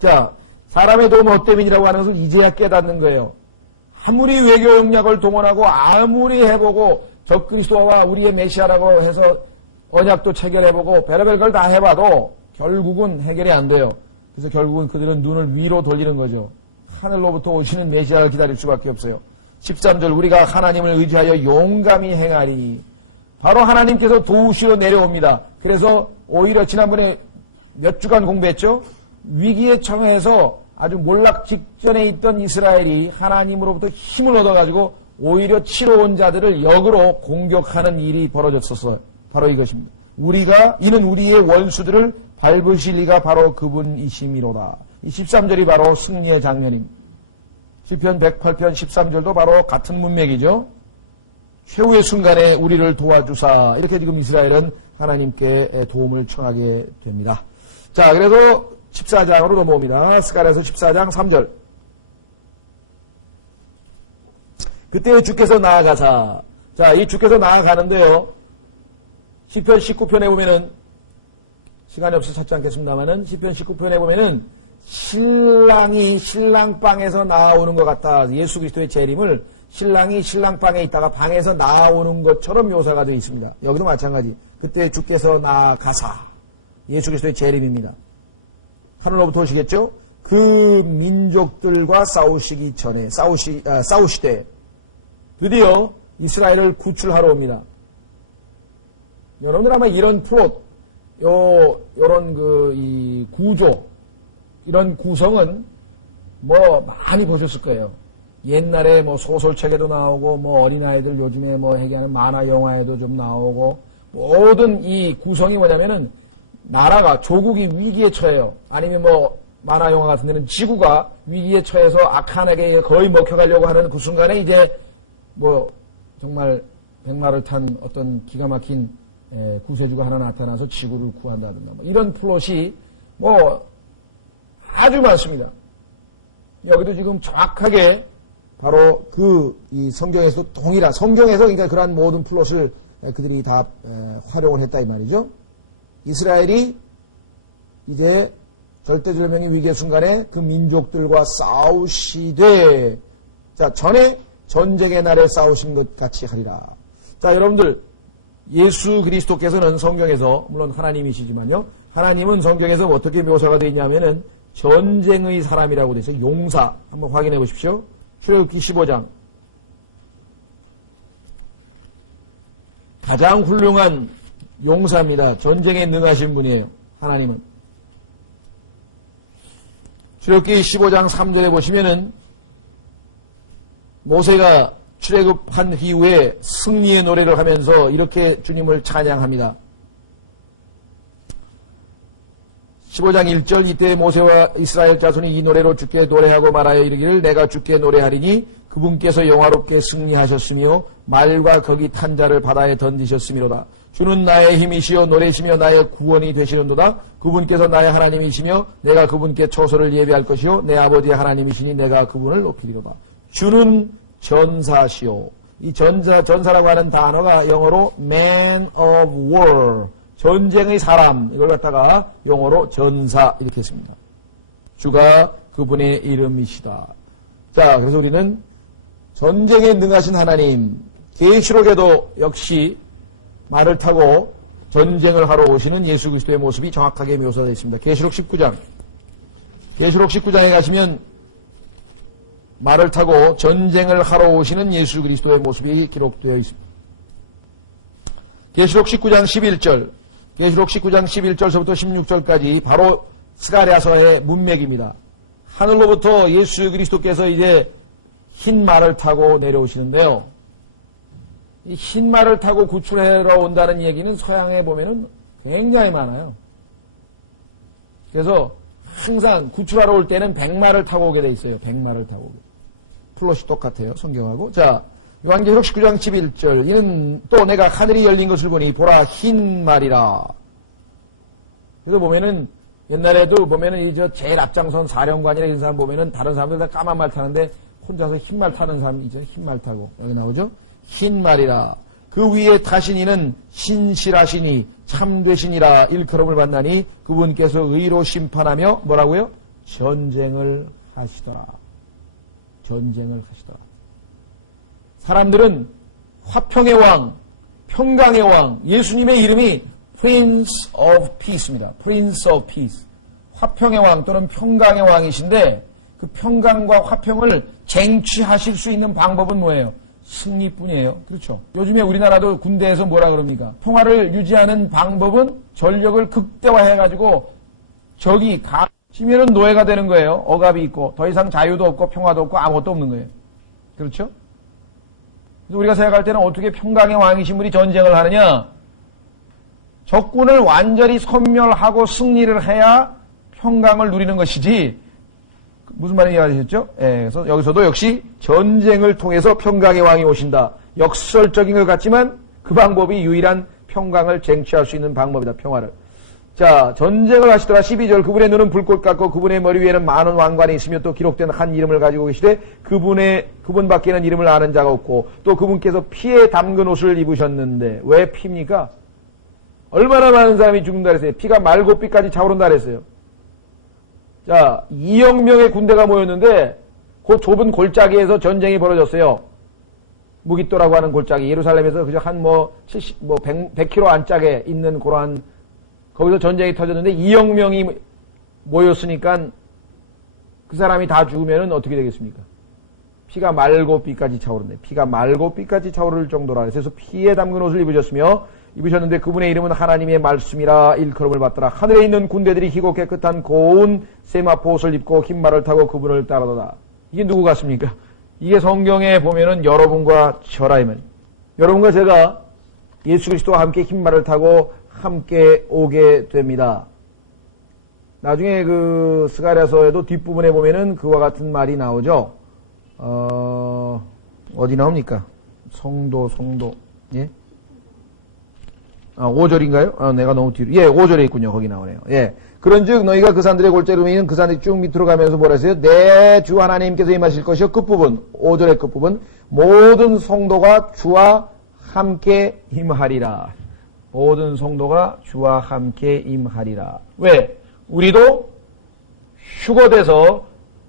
자, 사람의 도움 헛되민이라고 하는 것을 이제야 깨닫는 거예요. 아무리 외교 역량을 동원하고 아무리 해보고 적그리스도와 우리의 메시아라고 해서 언약도 체결해보고 별의별 걸 다 해봐도 결국은 해결이 안 돼요. 그래서 결국은 그들은 눈을 위로 돌리는 거죠. 하늘로부터 오시는 메시아를 기다릴 수밖에 없어요. 13절 우리가 하나님을 의지하여 용감히 행하리. 바로 하나님께서 도우시러 내려옵니다. 그래서 오히려 지난번에 몇 주간 공부했죠. 위기에 처해서 아주 몰락 직전에 있던 이스라엘이 하나님으로부터 힘을 얻어가지고 오히려 치러 온 자들을 역으로 공격하는 일이 벌어졌었어요. 바로 이것입니다. 이는 우리의 원수들을 밟으실 리가 바로 그분이심이로다. 이 13절이 바로 승리의 장면입니다. 시편 108편 13절도 바로 같은 문맥이죠. 최후의 순간에 우리를 도와주사 이렇게 지금 이스라엘은 하나님께 도움을 청하게 됩니다. 자, 그래서 14장으로 넘어옵니다. 스가랴서 14장 3절. 그때 주께서 나아가사. 자, 이 주께서 나아가는데요. 시편 19편에 보면은 시간이 없어서 찾지 않겠습니다만은 시편 19편에 보면은 신랑이 신랑방에서 나오는 것 같다. 예수 그리스도의 재림을 신랑이 신랑방에 있다가 방에서 나오는 것처럼 묘사가 되어 있습니다. 여기도 마찬가지. 그때 주께서 나아가사. 예수 그리스도의 재림입니다. 하늘로부터 오시겠죠? 그 민족들과 싸우시기 전에 싸우시되 드디어 이스라엘을 구출하러 옵니다. 여러분들 아마 이런 플롯, 요런 이 구조, 이런 구성은 뭐 많이 보셨을 거예요. 옛날에 뭐 소설책에도 나오고 뭐 어린아이들 요즘에 뭐 얘기하는 만화 영화에도 좀 나오고 모든 이 구성이 뭐냐면은 나라가 조국이 위기에 처해요. 아니면 뭐 만화 영화 같은 데는 지구가 위기에 처해서 악한에게 거의 먹혀가려고 하는 그 순간에 이제 뭐 정말 백마를 탄 어떤 기가 막힌 구세주가 하나 나타나서 지구를 구한다든가 뭐 이런 플롯이 뭐 아주 많습니다. 여기도 지금 정확하게 바로 이 성경에서도 동일한 성경에서 그러니까 그러한 모든 플롯을 그들이 다 활용을 했다 이 말이죠. 이스라엘이 이제 절대절명의 위기의 순간에 그 민족들과 싸우시되 자 전에 전쟁의 날에 싸우신 것 같이 하리라. 자 여러분들 예수 그리스도께서는 성경에서 물론 하나님이시지만요. 하나님은 성경에서 어떻게 묘사가 되어 있냐면은 전쟁의 사람이라고 되어 있어요. 용사 한번 확인해 보십시오. 출애굽기 15장 가장 훌륭한 용사입니다. 전쟁에 능하신 분이에요. 하나님은. 출애굽기 15장 3절에 보시면은 모세가 출애굽한 이후에 승리의 노래를 하면서 이렇게 주님을 찬양합니다. 15장 1절 이때 모세와 이스라엘 자손이 이 노래로 주께 노래하고 말하여 이르기를 내가 주께 노래하리니 그분께서 영화롭게 승리하셨으며 말과 거기 탄 자를 바다에 던지셨음이로다. 주는 나의 힘이시여 노래시며 나의 구원이 되시는도다. 그분께서 나의 하나님이시며 내가 그분께 초소를 예비할 것이요 내 아버지의 하나님이시니 내가 그분을 높이리로다. 주는 전사시요. 이 전사라고 하는 단어가 영어로 man of war, 전쟁의 사람, 이걸 갖다가 영어로 전사 이렇게 했습니다. 주가 그분의 이름이시다. 자, 그래서 우리는 전쟁에 능하신 하나님, 계시록에도 역시 말을 타고 전쟁을 하러 오시는 예수 그리스도의 모습이 정확하게 묘사되어 있습니다. 계시록 19장. 계시록 19장에 가시면 말을 타고 전쟁을 하러 오시는 예수 그리스도의 모습이 기록되어 있습니다. 계시록 19장 11절, 계시록 19장 11절서부터 16절까지 바로 스가랴서의 문맥입니다. 하늘로부터 예수 그리스도께서 이제 흰 말을 타고 내려오시는데요. 이 흰 말을 타고 구출하러 온다는 얘기는 서양에 보면은 굉장히 많아요. 그래서 항상 구출하러 올 때는 백마를 타고 오게 돼 있어요. 백마를 타고 오게. 플롯이 똑같아요. 성경하고. 자, 요한계시록 19장 11절. 이는 또 내가 하늘이 열린 것을 보니 보라 흰 말이라. 그래서 보면은 옛날에도 보면은 이 저 제일 앞장선 사령관이나 이런 사람 보면은 다른 사람들 다 까만 말 타는데 혼자서 흰 말 타는 사람이 있죠. 흰 말 타고. 여기 나오죠? 흰 말이라. 그 위에 타신 이는 신실하시니 참되시니라 일컬음을 받나니 그분께서 의로 심판하며 뭐라고요? 전쟁을 하시더라. 전쟁을 하시더라. 사람들은 화평의 왕, 평강의 왕, 예수님의 이름이 Prince of Peace입니다. Prince of Peace. 화평의 왕 또는 평강의 왕이신데 그 평강과 화평을 쟁취하실 수 있는 방법은 뭐예요? 승리뿐이에요. 그렇죠. 요즘에 우리나라도 군대에서 뭐라 그럽니까? 평화를 유지하는 방법은 전력을 극대화해가지고 적이 치면은 노예가 되는 거예요. 억압이 있고 더 이상 자유도 없고 평화도 없고 아무것도 없는 거예요. 그렇죠? 그래서 우리가 생각할 때는 어떻게 평강의 왕이신 분이 전쟁을 하느냐? 적군을 완전히 섬멸하고 승리를 해야 평강을 누리는 것이지. 무슨 말인지 알으셨죠? 예, 그래서 여기서도 역시 전쟁을 통해서 평강의 왕이 오신다. 역설적인 것 같지만 그 방법이 유일한 평강을 쟁취할 수 있는 방법이다. 평화를. 자, 전쟁을 하시더라. 12절. 그분의 눈은 불꽃 같고 그분의 머리 위에는 많은 왕관이 있으며 또 기록된 한 이름을 가지고 계시되 그분밖에는 이름을 아는 자가 없고 또 그분께서 피에 담근 옷을 입으셨는데 왜 피입니까? 얼마나 많은 사람이 죽는다 그랬어요. 피가 말고피까지 차오른다 그랬어요. 자, 2억 명의 군대가 모였는데 그 좁은 골짜기에서 전쟁이 벌어졌어요. 무깃도라고 하는 골짜기. 예루살렘에서 그저 한 100km 안짝에 있는 그러한 거기서 전쟁이 터졌는데 2억 명이 모였으니까 그 사람이 다 죽으면 어떻게 되겠습니까? 피가 말고 삐까지 차오른대. 피가 말고 삐까지 차오를 정도라. 그래서 피에 담근 옷을 입으셨는데 그분의 이름은 하나님의 말씀이라 일컬음을 받더라. 하늘에 있는 군대들이 희고 깨끗한 고운 세마포 옷을 입고 흰 말을 타고 그분을 따르더라. 이게 누구 같습니까? 이게 성경에 보면은 여러분과 저라 이 말이에요. 여러분과 제가 예수 그리스도와 함께 흰 말을 타고 함께 오게 됩니다. 나중에 그 스가랴서에도 뒷부분에 보면은 그와 같은 말이 나오죠. 어디 나옵니까? 성도. 예? 5절인가요? 내가 너무 뒤로. 예, 5절에 있군요. 거기 나오네요. 예. 그런즉 너희가 그 산들의 골짜기로 있는 그 산이 쭉 밑으로 가면서 뭐라 했어요? 내 주 하나님께서 임하실 것이요. 끝부분. 5절의 끝부분. 모든 성도가 주와 함께 임하리라. 모든 성도가 주와 함께 임하리라. 왜? 우리도 휴거돼서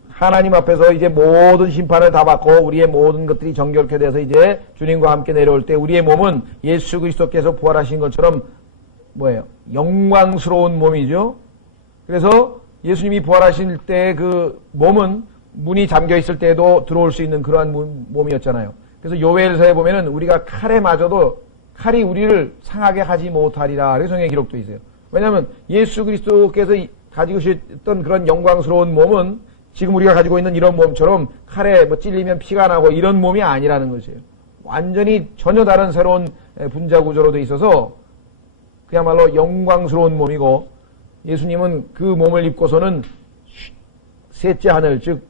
하나님 앞에서 이제 모든 심판을 다 받고 우리의 모든 것들이 정결케 돼서 이제 주님과 함께 내려올 때 우리의 몸은 예수 그리스도께서 부활하신 것처럼 뭐예요? 영광스러운 몸이죠. 그래서 예수님이 부활하실 때 그 몸은 문이 잠겨 있을 때도 들어올 수 있는 그러한 몸이었잖아요. 그래서 요엘서에 보면은 우리가 칼에 맞아도 칼이 우리를 상하게 하지 못하리라. 그래서 성경에 기록도 있어요. 왜냐하면 예수 그리스도께서 가지고 있던 그런 영광스러운 몸은 지금 우리가 가지고 있는 이런 몸처럼 칼에 찔리면 피가 나고 이런 몸이 아니라는 것이에요. 완전히 전혀 다른 새로운 분자 구조로 돼 있어서 그야말로 영광스러운 몸이고 예수님은 그 몸을 입고서는 셋째 하늘, 즉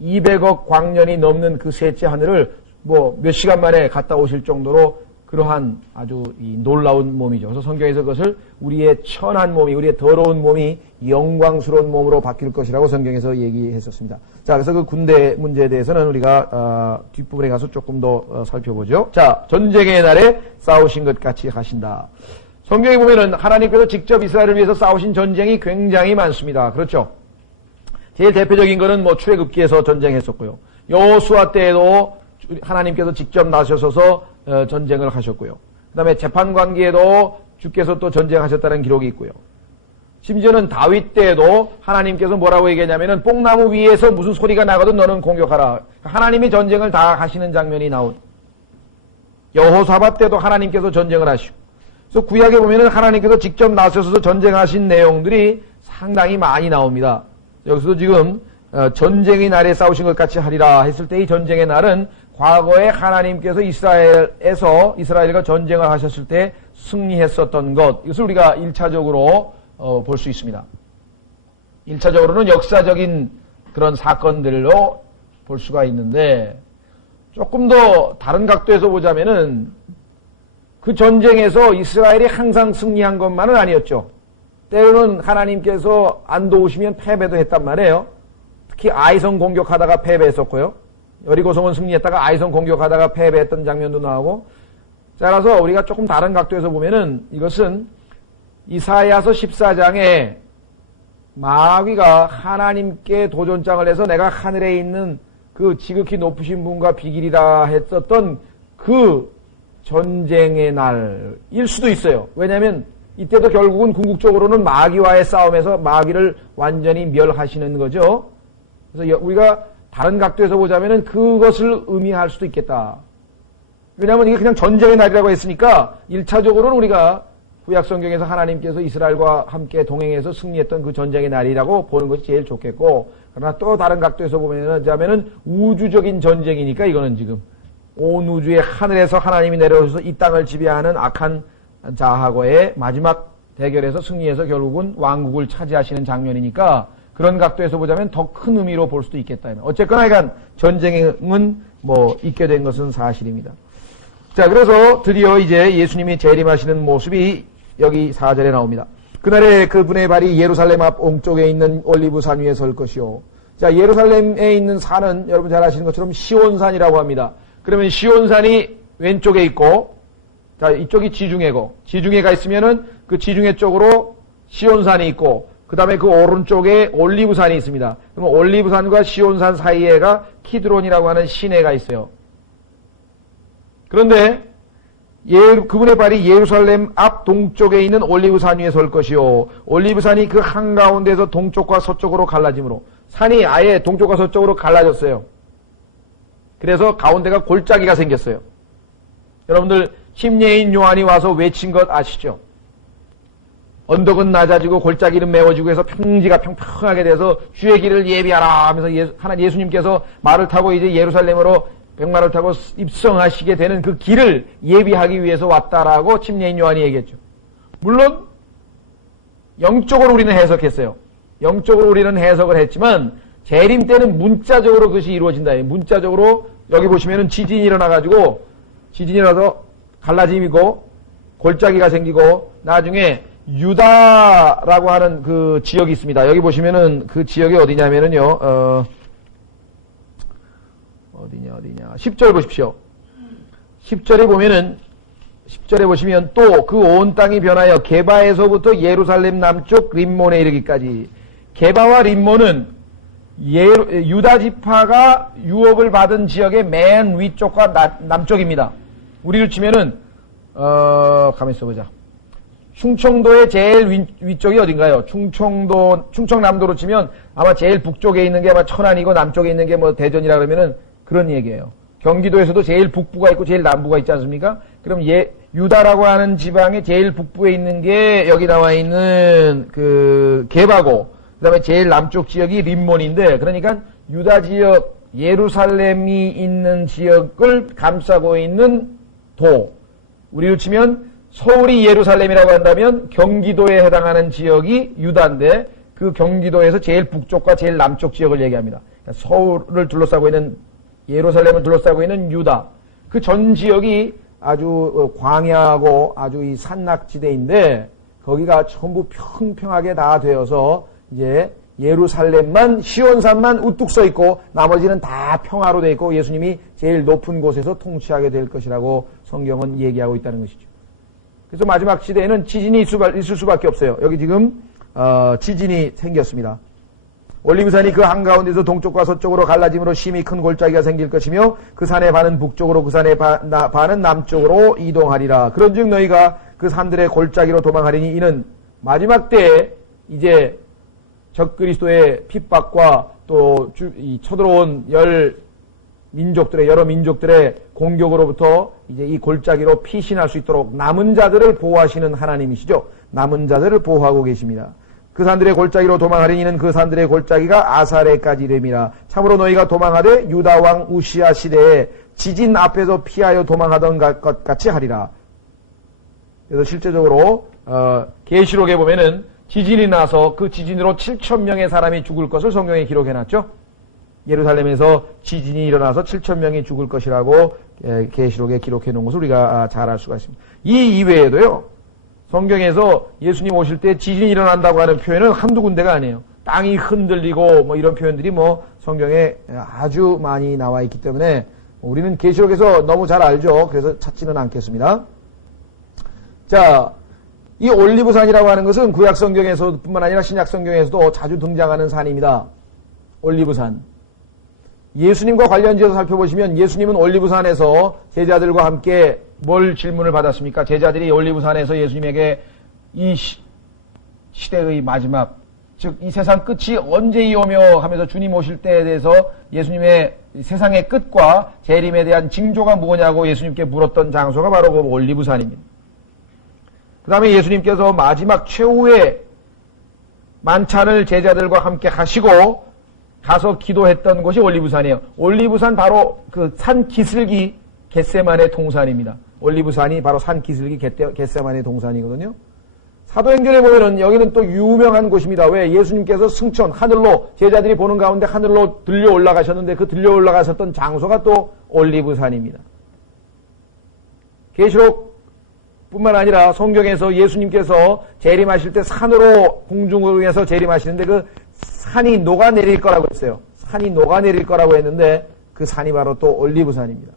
200억 광년이 넘는 그 셋째 하늘을 몇 시간 만에 갔다 오실 정도로 그러한 아주 놀라운 몸이죠. 그래서 성경에서 그것을 우리의 천한 몸이, 우리의 더러운 몸이 영광스러운 몸으로 바뀔 것이라고 성경에서 얘기했었습니다. 자, 그래서 그 군대 문제에 대해서는 우리가 뒷부분에 가서 조금 더 살펴보죠. 자, 전쟁의 날에 싸우신 것 같이 하신다. 성경에 보면은 하나님께서 직접 이스라엘을 위해서 싸우신 전쟁이 굉장히 많습니다. 그렇죠? 제일 대표적인 거는 출애굽기에서 전쟁했었고요. 여호수아 때에도 하나님께서 직접 나서셔서 전쟁을 하셨고요. 그 다음에 재판관기에도 주께서 또 전쟁하셨다는 기록이 있고요. 심지어는 다윗 때에도 하나님께서 뭐라고 얘기했냐면은 뽕나무 위에서 무슨 소리가 나거든 너는 공격하라. 하나님이 전쟁을 다 하시는 장면이 나온. 여호사밧 때도 하나님께서 전쟁을 하시고. 그래서 구약에 보면은 하나님께서 직접 나서셔서 전쟁하신 내용들이 상당히 많이 나옵니다. 여기서도 지금 전쟁의 날에 싸우신 것 같이 하리라 했을 때 이 전쟁의 날은 과거에 하나님께서 이스라엘과 전쟁을 하셨을 때 승리했었던 것, 이것을 우리가 1차적으로 볼 수 있습니다. 1차적으로는 역사적인 그런 사건들로 볼 수가 있는데, 조금 더 다른 각도에서 보자면은 그 전쟁에서 이스라엘이 항상 승리한 것만은 아니었죠. 때로는 하나님께서 안 도우시면 패배도 했단 말이에요. 특히 아이성 공격하다가 패배했었고요. 여리고성은 승리했다가 아이성 공격하다가 패배했던 장면도 나오고. 따라서 우리가 조금 다른 각도에서 보면은 이것은 이사야서 14장에 마귀가 하나님께 도전장을 해서 내가 하늘에 있는 그 지극히 높으신 분과 비길이라 했었던 그 전쟁의 날일 수도 있어요. 왜냐하면 이때도 결국은 궁극적으로는 마귀와의 싸움에서 마귀를 완전히 멸하시는 거죠. 그래서 우리가 다른 각도에서 보자면은 그것을 의미할 수도 있겠다. 왜냐하면 이게 그냥 전쟁의 날이라고 했으니까 1차적으로는 우리가 구약 성경에서 하나님께서 이스라엘과 함께 동행해서 승리했던 그 전쟁의 날이라고 보는 것이 제일 좋겠고, 그러나 또 다른 각도에서 보면은 우주적인 전쟁이니까 이거는 지금 온 우주의 하늘에서 하나님이 내려오셔서 이 땅을 지배하는 악한 자하고의 마지막 대결에서 승리해서 결국은 왕국을 차지하시는 장면이니까 그런 각도에서 보자면 더 큰 의미로 볼 수도 있겠다. 어쨌거나 약간 전쟁은 있게 된 것은 사실입니다. 자, 그래서 드디어 이제 예수님이 재림하시는 모습이 여기 4절에 나옵니다. 그날에 그분의 발이 예루살렘 앞 옹쪽에 있는 올리브산 위에 설 것이요. 자, 예루살렘에 있는 산은 여러분 잘 아시는 것처럼 시온산이라고 합니다. 그러면 시온산이 왼쪽에 있고, 자, 이쪽이 지중해고, 지중해가 있으면은 그 지중해 쪽으로 시온산이 있고, 그 다음에 그 오른쪽에 올리브산이 있습니다. 그럼 올리브산과 시온산 사이에가 키드론이라고 하는 시내가 있어요. 그런데 그분의 발이 예루살렘 앞 동쪽에 있는 올리브산 위에 설 것이요. 올리브산이 그 한가운데서 동쪽과 서쪽으로 갈라지므로 산이 아예 동쪽과 서쪽으로 갈라졌어요. 그래서 가운데가 골짜기가 생겼어요. 여러분들 침례인 요한이 와서 외친 것 아시죠? 언덕은 낮아지고 골짜기는 메워지고 해서 평지가 평평하게 돼서 주의 길을 예비하라 하면서 예수님께서 말을 타고 이제 예루살렘으로 백마를 타고 입성하시게 되는 그 길을 예비하기 위해서 왔다라고 침례인 요한이 얘기했죠. 물론 영적으로 우리는 해석했어요. 영적으로 우리는 해석을 했지만 재림 때는 문자적으로 그것이 이루어진다. 문자적으로 여기 보시면은 지진이 일어나가지고 지진이 일어나서 갈라짐이고 골짜기가 생기고 나중에 유다라고 하는 그 지역이 있습니다. 여기 보시면은 그 지역이 어디냐면은요, 어디냐. 10절 보십시오. 10절에 보면은, 10절에 보시면 또 그 온 땅이 변하여 게바에서부터 예루살렘 남쪽 림몬에 이르기까지. 게바와 림몬은 유다 지파가 유업을 받은 지역의 맨 위쪽과 남쪽입니다. 우리를 치면은, 가만히 있어보자. 충청도의 제일 위쪽이 어딘가요? 충청남도로 치면 아마 제일 북쪽에 있는 게 아마 천안이고 남쪽에 있는 게 대전이라 그러면은 그런 얘기예요. 경기도에서도 제일 북부가 있고 제일 남부가 있지 않습니까? 그럼 유다라고 하는 지방의 제일 북부에 있는 게 여기 나와 있는 그 게바고, 그 다음에 제일 남쪽 지역이 림몬인데, 그러니까 유다 지역, 예루살렘이 있는 지역을 감싸고 있는 도, 우리로 치면 서울이 예루살렘이라고 한다면 경기도에 해당하는 지역이 유다인데 그 경기도에서 제일 북쪽과 제일 남쪽 지역을 얘기합니다. 그러니까 서울을 둘러싸고 있는, 예루살렘을 둘러싸고 있는 유다, 그 전 지역이 아주 광야하고 아주 이 산낙지대인데 거기가 전부 평평하게 다 되어서 이제 예루살렘만, 시온산만 우뚝 서 있고 나머지는 다 평화로 돼 있고 예수님이 제일 높은 곳에서 통치하게 될 것이라고 성경은 얘기하고 있다는 것이죠. 그래서 마지막 시대에는 지진이 있을 수밖에 없어요. 여기 지금 지진이 생겼습니다. 올리브산이 그 한가운데서 동쪽과 서쪽으로 갈라짐으로 심히 큰 골짜기가 생길 것이며 그 산의 반은 북쪽으로 그 산의 반은 남쪽으로 이동하리라. 그런즉 너희가 그 산들의 골짜기로 도망하리니 이는 마지막 때에 이제 적그리스도의 핍박과 또 쳐들어온 여러 민족들의 공격으로부터 이제 이 골짜기로 피신할 수 있도록 남은 자들을 보호하시는 하나님이시죠. 남은 자들을 보호하고 계십니다. 그 산들의 골짜기로 도망하리니 이는 그 산들의 골짜기가 아사레까지 이름이라. 참으로 너희가 도망하되 유다 왕 우시야 시대에 지진 앞에서 피하여 도망하던 것 같이 하리라. 그래서 실제적으로 계시록에 보면은 지진이 나서 그 지진으로 7,000명의 사람이 죽을 것을 성경에 기록해놨죠. 예루살렘에서 지진이 일어나서 7,000명이 죽을 것이라고 계시록에 기록해 놓은 것을 우리가 잘 알 수가 있습니다. 이 이외에도요, 성경에서 예수님 오실 때 지진이 일어난다고 하는 표현은 한두 군데가 아니에요. 땅이 흔들리고 뭐 이런 표현들이 뭐 성경에 아주 많이 나와 있기 때문에 우리는 계시록에서 너무 잘 알죠. 그래서 찾지는 않겠습니다. 자, 이 올리브산이라고 하는 것은 구약 성경에서 뿐만 아니라 신약 성경에서도 자주 등장하는 산입니다. 올리브산. 예수님과 관련지어서 살펴보시면 예수님은 올리브산에서 제자들과 함께 뭘 질문을 받았습니까? 제자들이 올리브산에서 예수님에게 이 시대의 마지막, 즉 이 세상 끝이 언제이오며 하면서 주님 오실 때에 대해서 예수님의 세상의 끝과 재림에 대한 징조가 뭐냐고 예수님께 물었던 장소가 바로 그 올리브산입니다. 그 다음에 예수님께서 마지막 최후의 만찬을 제자들과 함께 하시고 가서 기도했던 곳이 올리브산이에요. 올리브산 바로 그 산 기슭이 겟세마네 동산입니다. 올리브산이 바로 산 기슭이 겟세마네 동산이거든요. 사도행전에 보면은 여기는 또 유명한 곳입니다. 왜? 예수님께서 승천, 하늘로, 제자들이 보는 가운데 하늘로 들려 올라가셨는데 그 들려 올라가셨던 장소가 또 올리브산입니다. 계시록 뿐만 아니라 성경에서 예수님께서 재림하실 때 산으로 공중에서 재림하시는데 그 산이 녹아내릴 거라고 했어요. 산이 녹아내릴 거라고 했는데 그 산이 바로 또 올리브산입니다.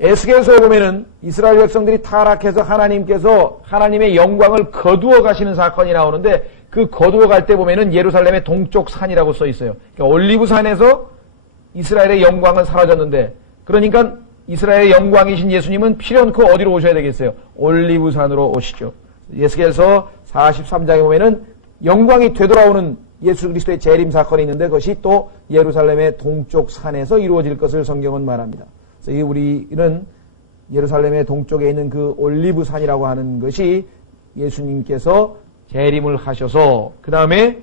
에스겔서에 보면은 이스라엘 백성들이 타락해서 하나님께서 하나님의 영광을 거두어 가시는 사건이 나오는데 그 거두어 갈 때 보면은 예루살렘의 동쪽 산이라고 써 있어요. 그러니까 올리브산에서 이스라엘의 영광은 사라졌는데 그러니까 이스라엘의 영광이신 예수님은 필연코 어디로 오셔야 되겠어요? 올리브산으로 오시죠. 에스겔서 43장에 보면은 영광이 되돌아오는 예수 그리스도의 재림 사건이 있는데 그것이 또 예루살렘의 동쪽 산에서 이루어질 것을 성경은 말합니다. 그래서 우리는 예루살렘의 동쪽에 있는 그 올리브산이라고 하는 것이 예수님께서 재림을 하셔서 그 다음에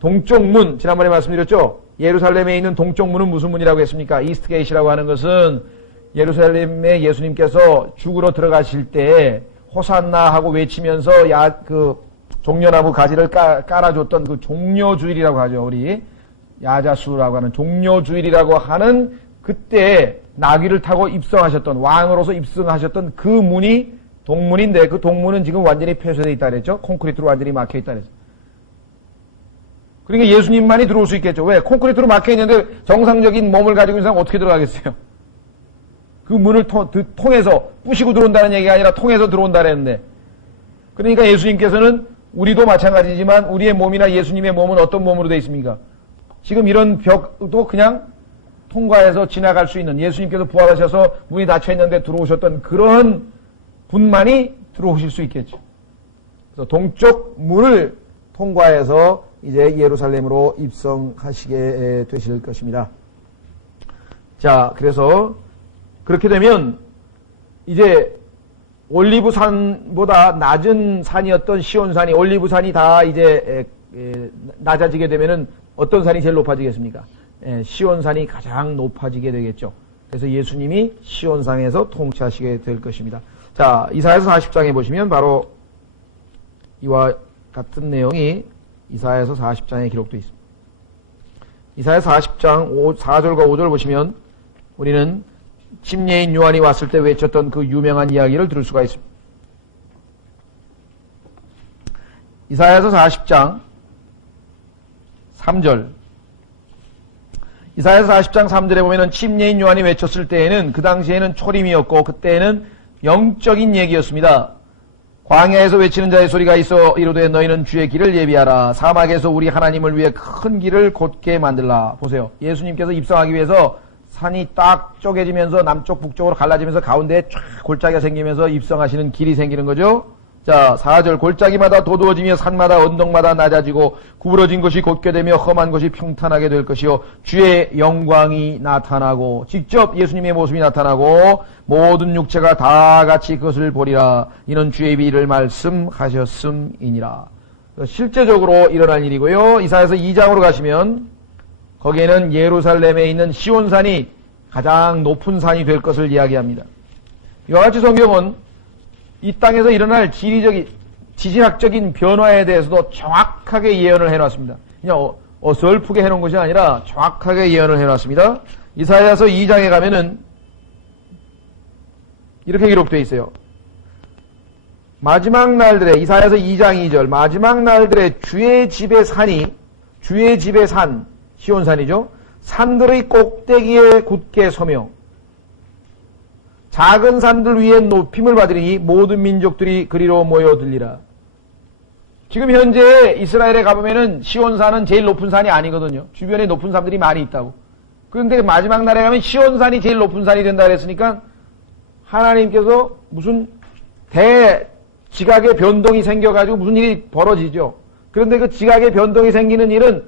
동쪽 문, 지난번에 말씀드렸죠? 예루살렘에 있는 동쪽 문은 무슨 문이라고 했습니까? 이스트 게이트라고 하는 것은 예루살렘에 예수님께서 죽으러 들어가실 때 호산나 하고 외치면서 종려나무 가지를 깔아줬던 그 종려주일이라고 하죠. 우리 야자수라고 하는 종려주일이라고 하는 그때 나귀를 타고 입성하셨던 왕으로서 입성하셨던 그 문이 동문인데 그 동문은 지금 완전히 폐쇄되어 있다 그랬죠. 콘크리트로 완전히 막혀 있다 그랬죠. 그러니까 예수님만이 들어올 수 있겠죠. 왜? 콘크리트로 막혀 있는데 정상적인 몸을 가지고 있는 사람은 어떻게 들어가겠어요? 그 문을 통해서 부시고 들어온다는 얘기가 아니라 통해서 들어온다 그랬는데 그러니까 예수님께서는 우리도 마찬가지지만 우리의 몸이나 예수님의 몸은 어떤 몸으로 되어 있습니까? 지금 이런 벽도 그냥 통과해서 지나갈 수 있는 예수님께서 부활하셔서 문이 닫혀 있는데 들어오셨던 그런 분만이 들어오실 수 있겠죠. 그래서 동쪽 문을 통과해서 이제 예루살렘으로 입성하시게 되실 것입니다. 자, 그래서 그렇게 되면 이제 올리브산보다 낮은 산이었던 시온산이 올리브산이 다 이제 낮아지게 되면은 어떤 산이 제일 높아지겠습니까? 시온산이 가장 높아지게 되겠죠. 그래서 예수님이 시온산에서 통치하시게 될 것입니다. 자, 이사야서 40장에 보시면 바로 이와 같은 내용이 이사야서 40장에 기록되어 있습니다. 이사야서 40장 4절과 5절 보시면 우리는 침례인 요한이 왔을 때 외쳤던 그 유명한 이야기를 들을 수가 있습니다. 이사야서 40장 3절 이사야서 40장 3절에 보면은 침례인 요한이 외쳤을 때에는 그 당시에는 초림이었고 그때에는 영적인 얘기였습니다. 광야에서 외치는 자의 소리가 있어 이르되 너희는 주의 길을 예비하라. 사막에서 우리 하나님을 위해 큰 길을 곧게 만들라. 보세요. 예수님께서 입성하기 위해서 산이 딱 쪼개지면서 남쪽 북쪽으로 갈라지면서 가운데에 쫙 골짜기가 생기면서 입성하시는 길이 생기는 거죠. 자, 4절 골짜기마다 도두어지며 산마다 언덕마다 낮아지고 구부러진 것이 곧게 되며 험한 것이 평탄하게 될 것이요 주의 영광이 나타나고 직접 예수님의 모습이 나타나고 모든 육체가 다 같이 그것을 보리라. 이는 주의 비를 말씀하셨음이니라. 실제적으로 일어날 일이고요. 이사야서 2장으로 가시면 거기에는 예루살렘에 있는 시온산이 가장 높은 산이 될 것을 이야기합니다. 이와 같이 성경은 이 땅에서 일어날 지질학적인 변화에 대해서도 정확하게 예언을 해놨습니다. 그냥 어설프게 해놓은 것이 아니라 정확하게 예언을 해놨습니다. 이사야서 2장에 가면은 이렇게 기록되어 있어요. 마지막 날들에 이사야서 2장 2절 마지막 날들에 주의 집의 산이 주의 집의 산 시온산이죠. 산들의 꼭대기에 굳게 서며 작은 산들 위에 높임을 받으니 모든 민족들이 그리로 모여들리라. 지금 현재 이스라엘에 가보면은 시온산은 제일 높은 산이 아니거든요. 주변에 높은 산들이 많이 있다고. 그런데 마지막 날에 가면 시온산이 제일 높은 산이 된다 그랬으니까 하나님께서 무슨 대지각의 변동이 생겨가지고 무슨 일이 벌어지죠. 그런데 그 지각의 변동이 생기는 일은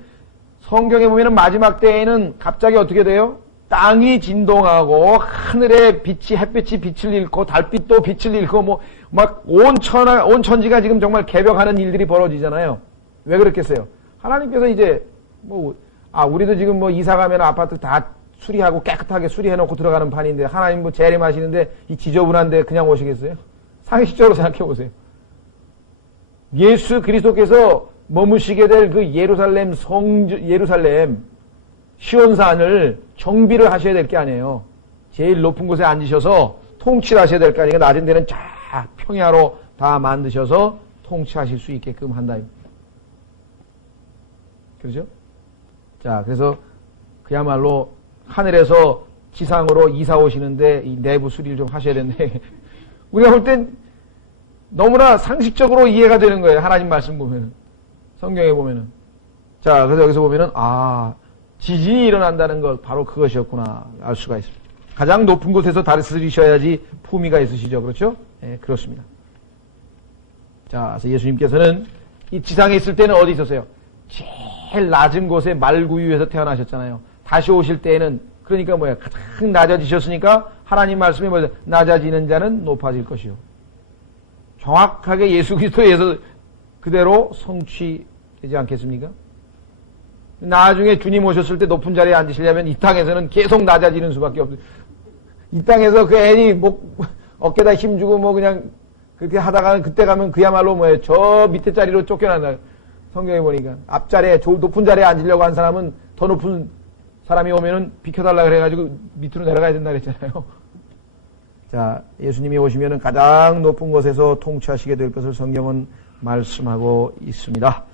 성경에 보면은 마지막 때에는 갑자기 어떻게 돼요? 땅이 진동하고 하늘에 빛이 햇빛이 빛을 잃고 달빛도 빛을 잃고 뭐 막 온 천지가 지금 정말 개벽하는 일들이 벌어지잖아요. 왜 그렇겠어요? 하나님께서 이제 우리도 지금 뭐 이사 가면 아파트 다 수리하고 깨끗하게 수리해 놓고 들어가는 판인데 하나님 뭐 재림하시는데 이 지저분한데 그냥 오시겠어요? 상식적으로 생각해 보세요. 예수 그리스도께서 머무시게 될 그 예루살렘 시온산을 정비를 하셔야 될 게 아니에요. 제일 높은 곳에 앉으셔서 통치를 하셔야 될 거 아니에요. 낮은 데는 쫙 평야로 다 만드셔서 통치하실 수 있게끔 한다. 그렇죠? 자, 그래서 그야말로 하늘에서 지상으로 이사 오시는데 이 내부 수리를 좀 하셔야 되는데 우리가 볼 땐 너무나 상식적으로 이해가 되는 거예요. 하나님 말씀 보면은. 성경에 보면은. 자, 그래서 여기서 보면은 지진이 일어난다는 것 바로 그것이었구나 알 수가 있습니다. 가장 높은 곳에서 다스리셔야지 품위가 있으시죠. 그렇죠? 네, 그렇습니다. 자, 그래서 예수님께서는 이 지상에 있을 때는 어디 있었어요? 제일 낮은 곳에 말구유에서 태어나셨잖아요. 다시 오실 때에는 그러니까 가장 낮아지셨으니까 하나님 말씀이 뭐예요? 낮아지는 자는 높아질 것이요. 정확하게 예수 그리스도에서 그대로 성취되지 않겠습니까? 나중에 주님 오셨을 때 높은 자리에 앉으시려면 이 땅에서는 계속 낮아지는 수밖에 없어요. 이 땅에서 그 애니 어깨다 힘주고 그냥 그렇게 하다가 그때 가면 그야말로 저 밑에 자리로 쫓겨난다. 성경에 보니까 앞자리에 높은 자리에 앉으려고 한 사람은 더 높은 사람이 오면은 비켜달라 그래가지고 밑으로 내려가야 된다 그랬잖아요. 자, 예수님이 오시면은 가장 높은 곳에서 통치하시게 될 것을 성경은 말씀하고 있습니다.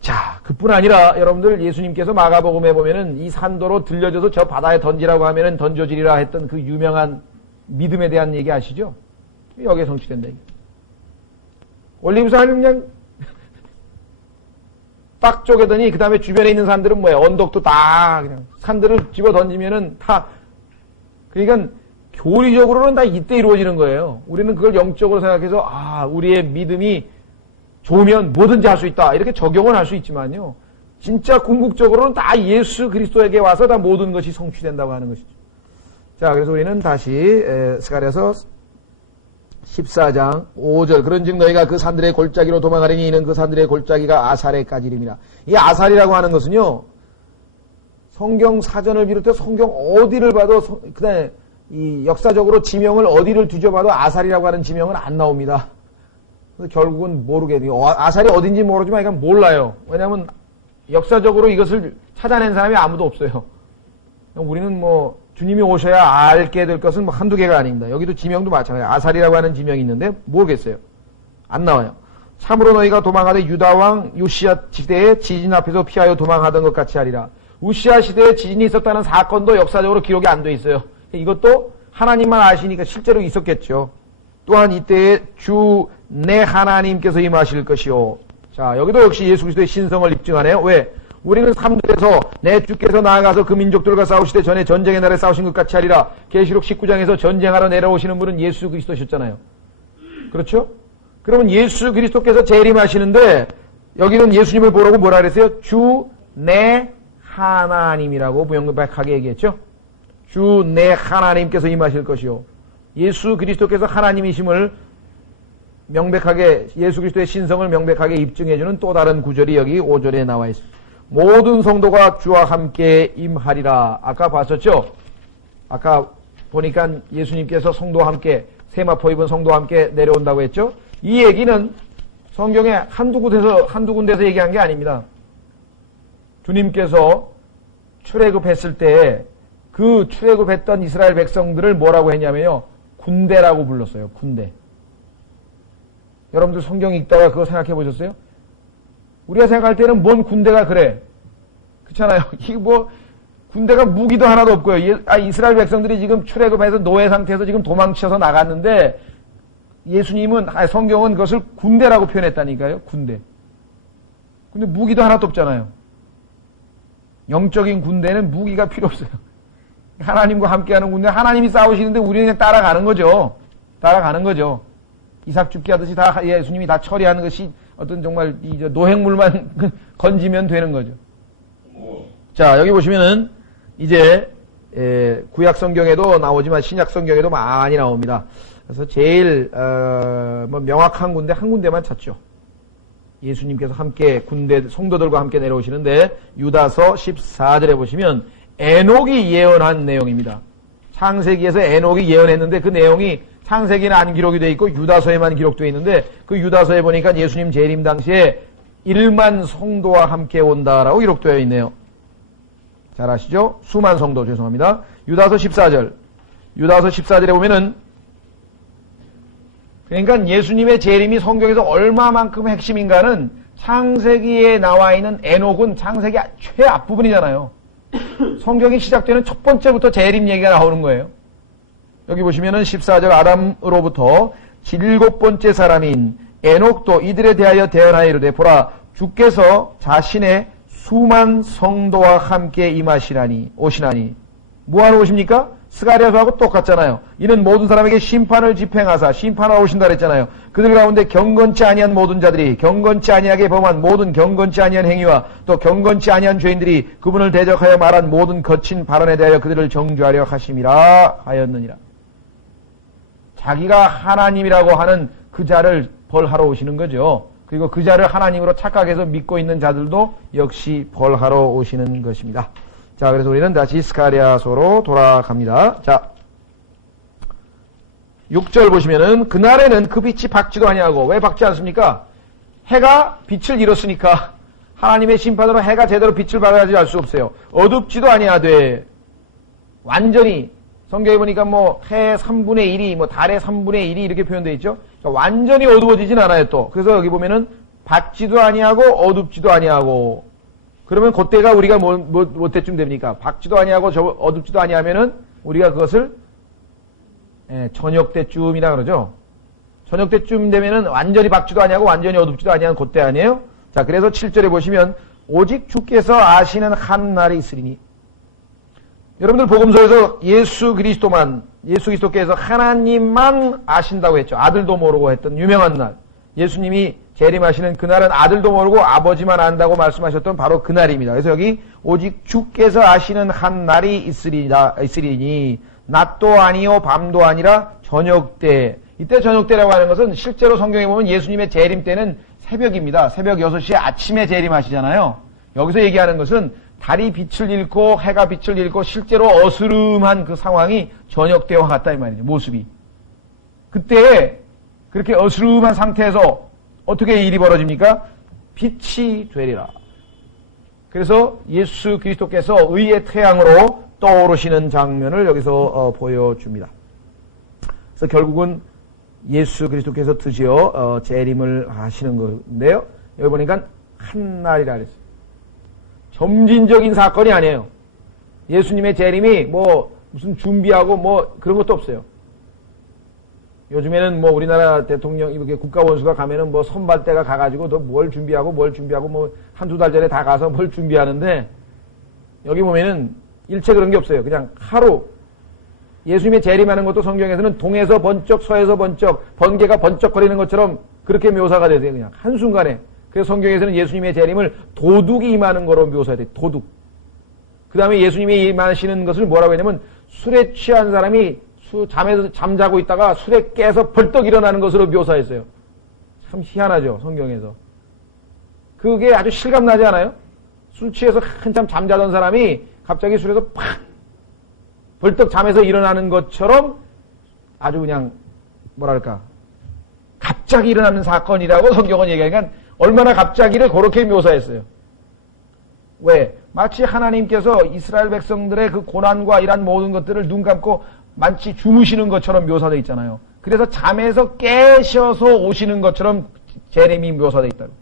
자, 그뿐 아니라 여러분들 예수님께서 마가복음에 보면은 이 산도로 들려져서 저 바다에 던지라고 하면은 던져지리라 했던 그 유명한 믿음에 대한 얘기 아시죠? 여기에 성취된다. 올리브산을 그냥 딱 쪼개더니 그 다음에 주변에 있는 산들은 언덕도 다 그냥 산들을 집어 던지면은 다 그러니까 교리적으로는 다 이때 이루어지는 거예요. 우리는 그걸 영적으로 생각해서 우리의 믿음이 좋으면 뭐든지 할 수 있다 이렇게 적용을 할 수 있지만요. 진짜 궁극적으로는 다 예수 그리스도에게 와서 다 모든 것이 성취된다고 하는 것이죠. 자, 그래서 우리는 다시 스가랴서 14장 5절 그런즉 너희가 그 산들의 골짜기로 도망하리니 이는 그 산들의 골짜기가 아살에까지 이름이라. 이 아살이라고 하는 것은요. 성경 사전을 비롯해 성경 어디를 봐도 그다음에 이 역사적으로 지명을 어디를 뒤져봐도 아살이라고 하는 지명은 안 나옵니다. 그래서 결국은 모르게 돼요. 아살이 어딘지 모르지만 이건 몰라요. 왜냐하면 역사적으로 이것을 찾아낸 사람이 아무도 없어요. 우리는 주님이 오셔야 알게 될 것은 한두 개가 아닙니다. 여기도 지명도 마찬가지예요. 아살이라고 하는 지명이 있는데 모르겠어요. 안 나와요. 참으로 너희가 도망하되 유다왕 요시야 시대에 지진 앞에서 피하여 도망하던 것 같이 하리라. 우시야 시대에 지진이 있었다는 사건도 역사적으로 기록이 안 돼 있어요. 이것도 하나님만 아시니까 실제로 있었겠죠. 또한 이때에 주 내 하나님께서 임하실 것이요. 자, 여기도 역시 예수 그리스도의 신성을 입증하네요. 왜? 우리는 3절에서 내 주께서 나아가서 그 민족들과 싸우시되 전에 전쟁의 날에 싸우신 것 같이 하리라. 계시록 19장에서 전쟁하러 내려오시는 분은 예수 그리스도셨잖아요. 그렇죠? 그러면 예수 그리스도께서 재림하시는데 여기는 예수님을 보라고 뭐라 그랬어요? 주 내 하나님이라고 명백하게 얘기했죠. 주 내 하나님께서 임하실 것이요. 예수 그리스도께서 하나님이심을 명백하게 예수 그리스도의 신성을 명백하게 입증해주는 또 다른 구절이 여기 5절에 나와 있습니다. 모든 성도가 주와 함께 임하리라. 아까 봤었죠? 아까 보니까 예수님께서 성도와 함께 세마포 입은 성도와 함께 내려온다고 했죠? 이 얘기는 성경에 한두 군데서 얘기한 게 아닙니다. 주님께서 출애굽했을 때 그 출애굽했던 이스라엘 백성들을 뭐라고 했냐면요. 군대라고 불렀어요. 군대. 여러분들 성경 읽다가 그거 생각해 보셨어요? 우리가 생각할 때는 뭔 군대가 그래. 그렇잖아요. 이거 뭐 군대가 무기도 하나도 없고요. 이스라엘 백성들이 지금 출애굽해서 노예 상태에서 지금 도망쳐서 나갔는데 예수님은 성경은 그것을 군대라고 표현했다니까요. 군대. 근데 무기도 하나도 없잖아요. 영적인 군대는 무기가 필요 없어요. 하나님과 함께하는 군대, 하나님이 싸우시는데 우리는 그냥 따라가는 거죠. 따라가는 거죠. 이삭 죽게 하듯이 다 예수님이 다 처리하는 것이 어떤 정말 노획물만 건지면 되는 거죠. 자, 여기 보시면은 이제 구약 성경에도 나오지만 신약 성경에도 많이 나옵니다. 그래서 제일 뭐 명확한 군대 한 군데만 찾죠. 예수님께서 함께 군대 성도들과 함께 내려오시는데 유다서 14절에 보시면 에녹이 예언한 내용입니다. 창세기에서 에녹이 예언했는데 그 내용이 창세기는 안 기록이 되어 있고 유다서에만 기록되어 있는데 그 유다서에 보니까 예수님 재림 당시에 1만 성도와 함께 온다라고 기록되어 있네요. 잘 아시죠? 수만 성도, 죄송합니다. 유다서 14절. 유다서 14절에 보면은 그러니까 예수님의 재림이 성경에서 얼마만큼 핵심인가는 창세기에 나와 있는 에녹은 창세기 최앞부분이잖아요. 성경이 시작되는 첫 번째부터 재림 얘기가 나오는 거예요. 여기 보시면은 14절 아담으로부터 7번째 사람인 에녹도 이들에 대하여 대언하이르되 보라 주께서 자신의 수만 성도와 함께 임하시나니 오시나니 뭐하러 오십니까? 스가랴서하고 똑같잖아요. 이는 모든 사람에게 심판을 집행하사 심판하러 오신다 그랬잖아요. 그들 가운데 경건치 아니한 모든 자들이 경건치 아니하게 범한 모든 경건치 아니한 행위와 또 경건치 아니한 죄인들이 그분을 대적하여 말한 모든 거친 발언에 대하여 그들을 정죄하려 하심이라 하였느니라. 자기가 하나님이라고 하는 그 자를 벌하러 오시는 거죠. 그리고 그 자를 하나님으로 착각해서 믿고 있는 자들도 역시 벌하러 오시는 것입니다. 자, 그래서 우리는 다시 스가랴서로 돌아갑니다. 자, 6절 보시면은 그날에는 그 빛이 밝지도 아니하고 왜 밝지 않습니까? 해가 빛을 잃었으니까 하나님의 심판으로 해가 제대로 빛을 발하지 알 수 없어요. 어둡지도 아니하되 완전히 성경에 보니까 뭐 해 3분의 1이 뭐 달의 3분의 1이 이렇게 표현되어 있죠. 그러니까 완전히 어두워지진 않아요 또. 그래서 여기 보면은 밝지도 아니하고 어둡지도 아니하고 그러면 그때가 우리가 뭐 때쯤 됩니까? 밝지도 아니하고 어둡지도 아니하면은 우리가 그것을 저녁 때쯤이라 그러죠. 저녁 때쯤 되면은 완전히 밝지도 아니하고 완전히 어둡지도 아니한 그때 아니에요? 자, 그래서 7절에 보시면 오직 주께서 아시는 한 날이 있으리니 여러분들 복음서에서 예수 그리스도께서 하나님만 아신다고 했죠. 아들도 모르고 했던 유명한 날. 예수님이 재림하시는 그날은 아들도 모르고 아버지만 안다고 말씀하셨던 바로 그날입니다. 그래서 여기 오직 주께서 아시는 한 날이 있으리니 낮도 아니요 밤도 아니라 저녁때. 이때 저녁때라고 하는 것은 실제로 성경에 보면 예수님의 재림 때는 새벽입니다. 새벽 6시에 아침에 재림하시잖아요. 여기서 얘기하는 것은 달이 빛을 잃고 해가 빛을 잃고 실제로 어스름한 그 상황이 저녁때와 같다 이 말이죠. 모습이. 그때 그렇게 어스름한 상태에서 어떻게 일이 벌어집니까? 빛이 되리라. 그래서 예수 그리스도께서 의의 태양으로 떠오르시는 장면을 여기서 보여줍니다. 그래서 결국은 예수 그리스도께서 드디어 재림을 하시는 건데요. 여기 보니까 한 날이라 그랬어요. 점진적인 사건이 아니에요. 예수님의 재림이 뭐 무슨 준비하고 뭐 그런 것도 없어요. 요즘에는 뭐 우리나라 대통령, 이렇게 국가원수가 가면은 뭐 선발대가 가가지고 또 뭘 준비하고 뭐 한두 달 전에 다 가서 뭘 준비하는데, 여기 보면은 일체 그런 게 없어요. 그냥 하루, 예수님의 재림하는 것도 성경에서는 동에서 번쩍, 서에서 번쩍, 번개가 번쩍거리는 것처럼 그렇게 묘사가 되세요. 그냥 한순간에. 그래서 성경에서는 예수님의 재림을 도둑이 임하는 거로 묘사해요. 도둑. 그 다음에 예수님이 임하시는 것을 뭐라고 했냐면, 술에 취한 사람이 잠에서 잠자고 있다가 술에 깨서 벌떡 일어나는 것으로 묘사했어요. 참 희한하죠, 성경에서. 그게 아주 실감나지 않아요? 술 취해서 한참 잠자던 사람이 갑자기 술에서 팍 벌떡 잠에서 일어나는 것처럼 아주 그냥 뭐랄까 갑자기 일어나는 사건이라고 성경은 얘기하니까, 얼마나 갑자기를 그렇게 묘사했어요. 왜? 마치 하나님께서 이스라엘 백성들의 그 고난과 이런 모든 것들을 눈 감고 마치 주무시는 것처럼 묘사되어 있잖아요. 그래서 잠에서 깨셔서 오시는 것처럼 재림이 묘사되어 있다고.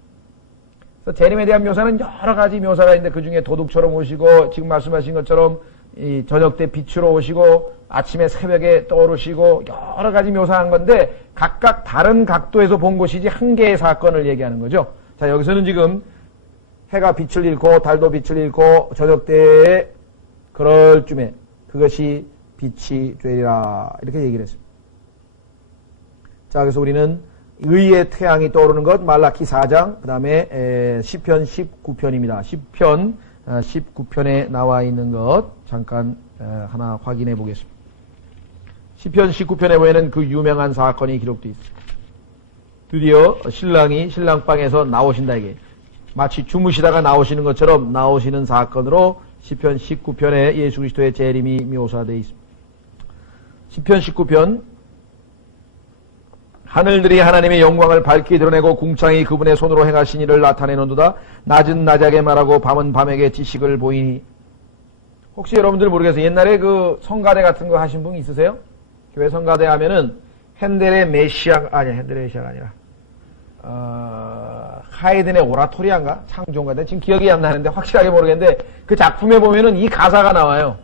그래서 재림에 대한 묘사는 여러 가지 묘사가 있는데, 그 중에 도둑처럼 오시고, 지금 말씀하신 것처럼 이 저녁 때 빛으로 오시고, 아침에 새벽에 떠오르시고, 여러 가지 묘사한 건데, 각각 다른 각도에서 본 것이지 한 개의 사건을 얘기하는 거죠. 자, 여기서는 지금 해가 빛을 잃고 달도 빛을 잃고 저녁 때에 그럴 쯤에 그것이 빛이 되리라, 이렇게 얘기를 했습니다. 자, 그래서 우리는 의의 태양이 떠오르는 것, 말라키 4장, 그 다음에 시편 19편입니다. 시편 19편에 나와 있는 것 잠깐 하나 확인해 보겠습니다. 시편 19편에 보면은 그 유명한 사건이 기록되어 있습니다. 드디어 신랑이 신랑방에서 나오신다, 이게 마치 주무시다가 나오시는 것처럼 나오시는 사건으로 시편 19편에 예수 그리스도의 재림이 묘사되어 있습니다. 시편 19편, 하늘들이 하나님의 영광을 밝히 드러내고 궁창이 그분의 손으로 행하신 일을 나타내는도다. 낮은 낮에게 말하고 밤은 밤에게 지식을 보이니. 혹시 여러분들 모르겠어요. 옛날에 그 성가대 같은 거 하신 분 있으세요? 교회 성가대 하면은 핸델의 메시아가 아니라 하이든의 오라토리안가? 창조인가? 지금 기억이 안 나는데 확실하게 모르겠는데, 그 작품에 보면은 이 가사가 나와요.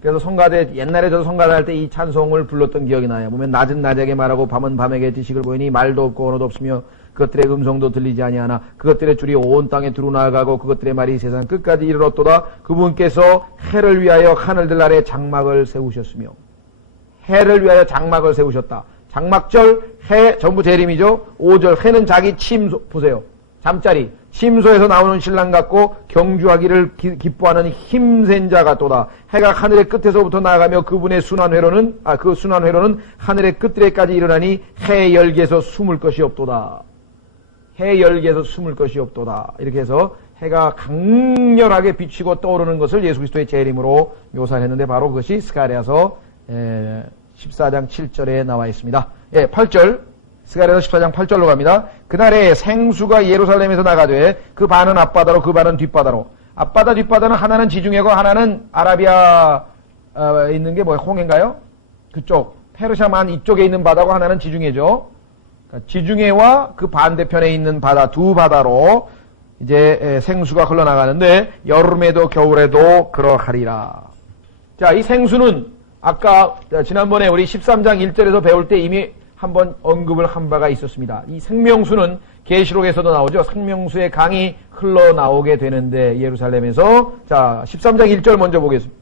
그래서 성가대, 옛날에 저도 성가대 할 때 이 찬송을 불렀던 기억이 나요. 보면 낮은 낮에게 말하고 밤은 밤에게 지식을 보이니 말도 없고 언어도 없으며 그것들의 음성도 들리지 아니하나 그것들의 줄이 온 땅에 두루나가고 그것들의 말이 세상 끝까지 이르렀도다. 그분께서 해를 위하여 하늘들 아래 장막을 세우셨으며, 해를 위하여 장막을 세우셨다. 장막절, 해, 전부 재림이죠. 5절, 해는 자기 침소, 보세요. 잠자리, 침소에서 나오는 신랑 같고 경주하기를 기뻐하는 힘센 자 같도다. 해가 하늘의 끝에서부터 나아가며 그분의 순환 회로는, 그 순환 회로는 하늘의 끝들에까지 일어나니 해 열기에서 숨을 것이 없도다. 해 열기에서 숨을 것이 없도다. 이렇게 해서 해가 강렬하게 비치고 떠오르는 것을 예수 그리스도의 재림으로 묘사했는데, 바로 그것이 스가랴서 14장 7절에 나와 있습니다. 8절, 스가랴서 14장 8절로 갑니다. 그날에 생수가 예루살렘에서 나가되 그 반은 앞바다로 그 반은 뒷바다로. 앞바다 뒷바다는 하나는 지중해고 하나는 아라비아 있는 게 뭐예요? 홍해인가요? 그쪽 페르시아만 이쪽에 있는 바다고 하나는 지중해죠. 그러니까 지중해와 그 반대편에 있는 바다, 두 바다로 이제 생수가 흘러나가는데 여름에도 겨울에도 그러하리라. 자, 이 생수는 아까 지난번에 우리 13장 1절에서 배울 때 이미 한번 언급을 한 바가 있었습니다. 이 생명수는 계시록에서도 나오죠. 생명수의 강이 흘러나오게 되는데 예루살렘에서, 자 13장 1절 먼저 보겠습니다.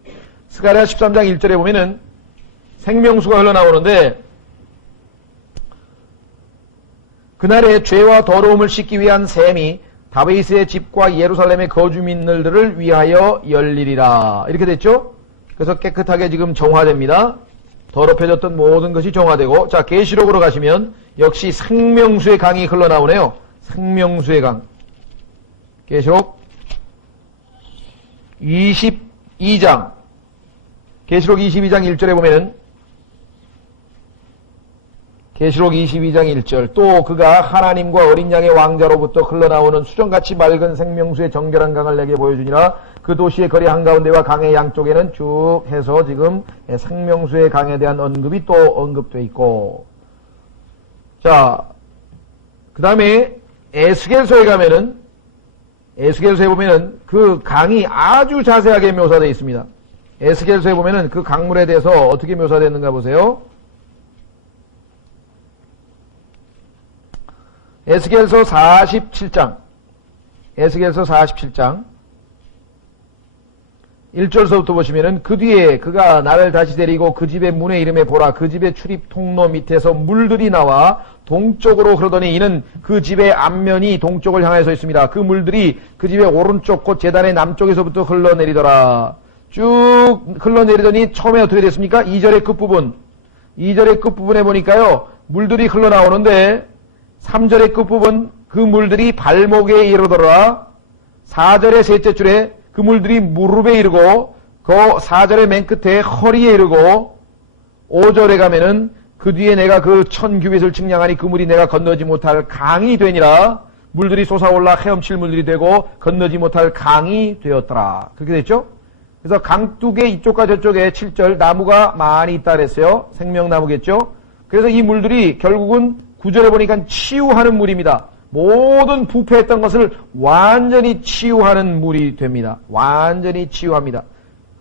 스가랴 13장 1절에 보면은 생명수가 흘러나오는데, 그날에 죄와 더러움을 씻기 위한 샘이 다윗의 집과 예루살렘의 거주민들을 위하여 열리리라. 이렇게 됐죠? 그래서 깨끗하게 지금 정화됩니다. 더럽혀졌던 모든 것이 정화되고, 자, 계시록으로 가시면 역시 생명수의 강이 흘러나오네요. 생명수의 강. 계시록 22장. 계시록 22장 1절에 보면은, 계시록 22장 1절, 또 그가 하나님과 어린 양의 왕자로부터 흘러나오는 수정같이 맑은 생명수의 정결한 강을 내게 보여주니라. 그 도시의 거리 한가운데와 강의 양쪽에는 쭉 해서 지금 생명수의 강에 대한 언급이 또 언급되어 있고, 자, 그 다음에 에스겔서에 가면은, 에스겔서에 보면은 그 강이 아주 자세하게 묘사되어 있습니다. 에스겔서에 보면은 그 강물에 대해서 어떻게 묘사되는가 보세요. 에스겔서 47장. 에스겔서 47장. 1절서부터 보시면은 그 뒤에 그가 나를 다시 데리고 그 집의 문에 이름에 보라. 그 집의 출입 통로 밑에서 물들이 나와 동쪽으로 흐르더니 이는 그 집의 앞면이 동쪽을 향해 서 있습니다. 그 물들이 그 집의 오른쪽 곧 제단의 남쪽에서부터 흘러내리더라. 쭉 흘러내리더니 처음에 어떻게 됐습니까? 2절의 끝부분. 2절의 끝부분에 보니까요. 물들이 흘러나오는데 3절의 끝부분 그 물들이 발목에 이르더라. 4절의 셋째 줄에 그 물들이 무릎에 이르고 그 4절의 맨 끝에 허리에 이르고 5절에 가면은 그 뒤에 내가 그 1000규빗을 측량하니 그 물이 내가 건너지 못할 강이 되니라. 물들이 솟아올라 헤엄칠 물들이 되고 건너지 못할 강이 되었더라. 그렇게 됐죠? 그래서 강둑의 이쪽과 저쪽에 7절 나무가 많이 있다 그랬어요. 생명나무겠죠? 그래서 이 물들이 결국은 9절에 보니까 치유하는 물입니다. 모든 부패했던 것을 완전히 치유하는 물이 됩니다. 완전히 치유합니다.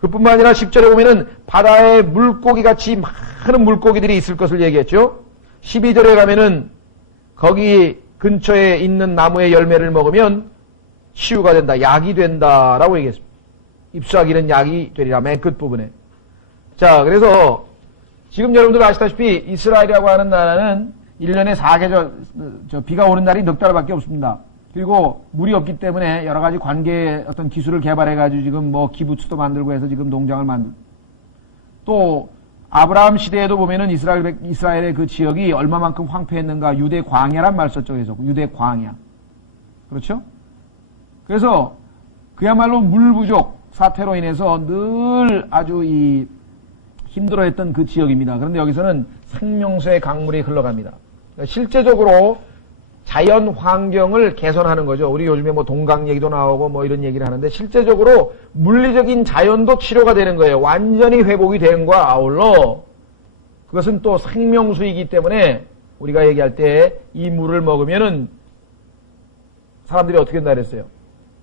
그뿐만 아니라 10절에 보면은 바다에 물고기 같이 많은 물고기들이 있을 것을 얘기했죠. 12절에 가면은 거기 근처에 있는 나무의 열매를 먹으면 치유가 된다, 약이 된다라고 얘기했습니다. 입수하기는 약이 되리라. 맨 끝부분에. 자, 그래서 지금 여러분들 아시다시피 이스라엘이라고 하는 나라는 1년에 4계절, 비가 오는 날이 넉 달밖에 없습니다. 그리고 물이 없기 때문에 여러 가지 관계 어떤 기술을 개발해가지고 지금 뭐 기부츠도 만들고 해서 지금 농장을 만들고. 또, 아브라함 시대에도 보면은 이스라엘의 그 지역이 얼마만큼 황폐했는가, 유대 광야란 말 썼죠. 계속. 유대 광야. 그렇죠? 그래서 그야말로 물 부족 사태로 인해서 늘 아주 힘들어했던 그 지역입니다. 그런데 여기서는 생명수의 강물이 흘러갑니다. 실제적으로 자연 환경을 개선하는 거죠. 우리 요즘에 뭐 동강 얘기도 나오고 뭐 이런 얘기를 하는데 실제적으로 물리적인 자연도 치료가 되는 거예요. 완전히 회복이 된과 아울러 그것은 또 생명수이기 때문에 우리가 얘기할 때 이 물을 먹으면은 사람들이 어떻게 된다 그랬어요?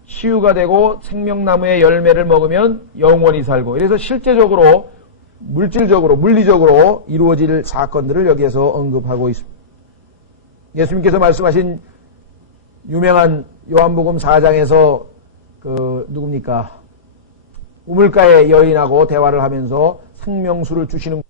치유가 되고 생명나무의 열매를 먹으면 영원히 살고. 그래서 실제적으로 물질적으로 물리적으로 이루어질 사건들을 여기에서 언급하고 있습니다. 예수님께서 말씀하신 유명한 요한복음 4장에서 누굽니까? 우물가의 여인하고 대화를 하면서 생명수를 주시는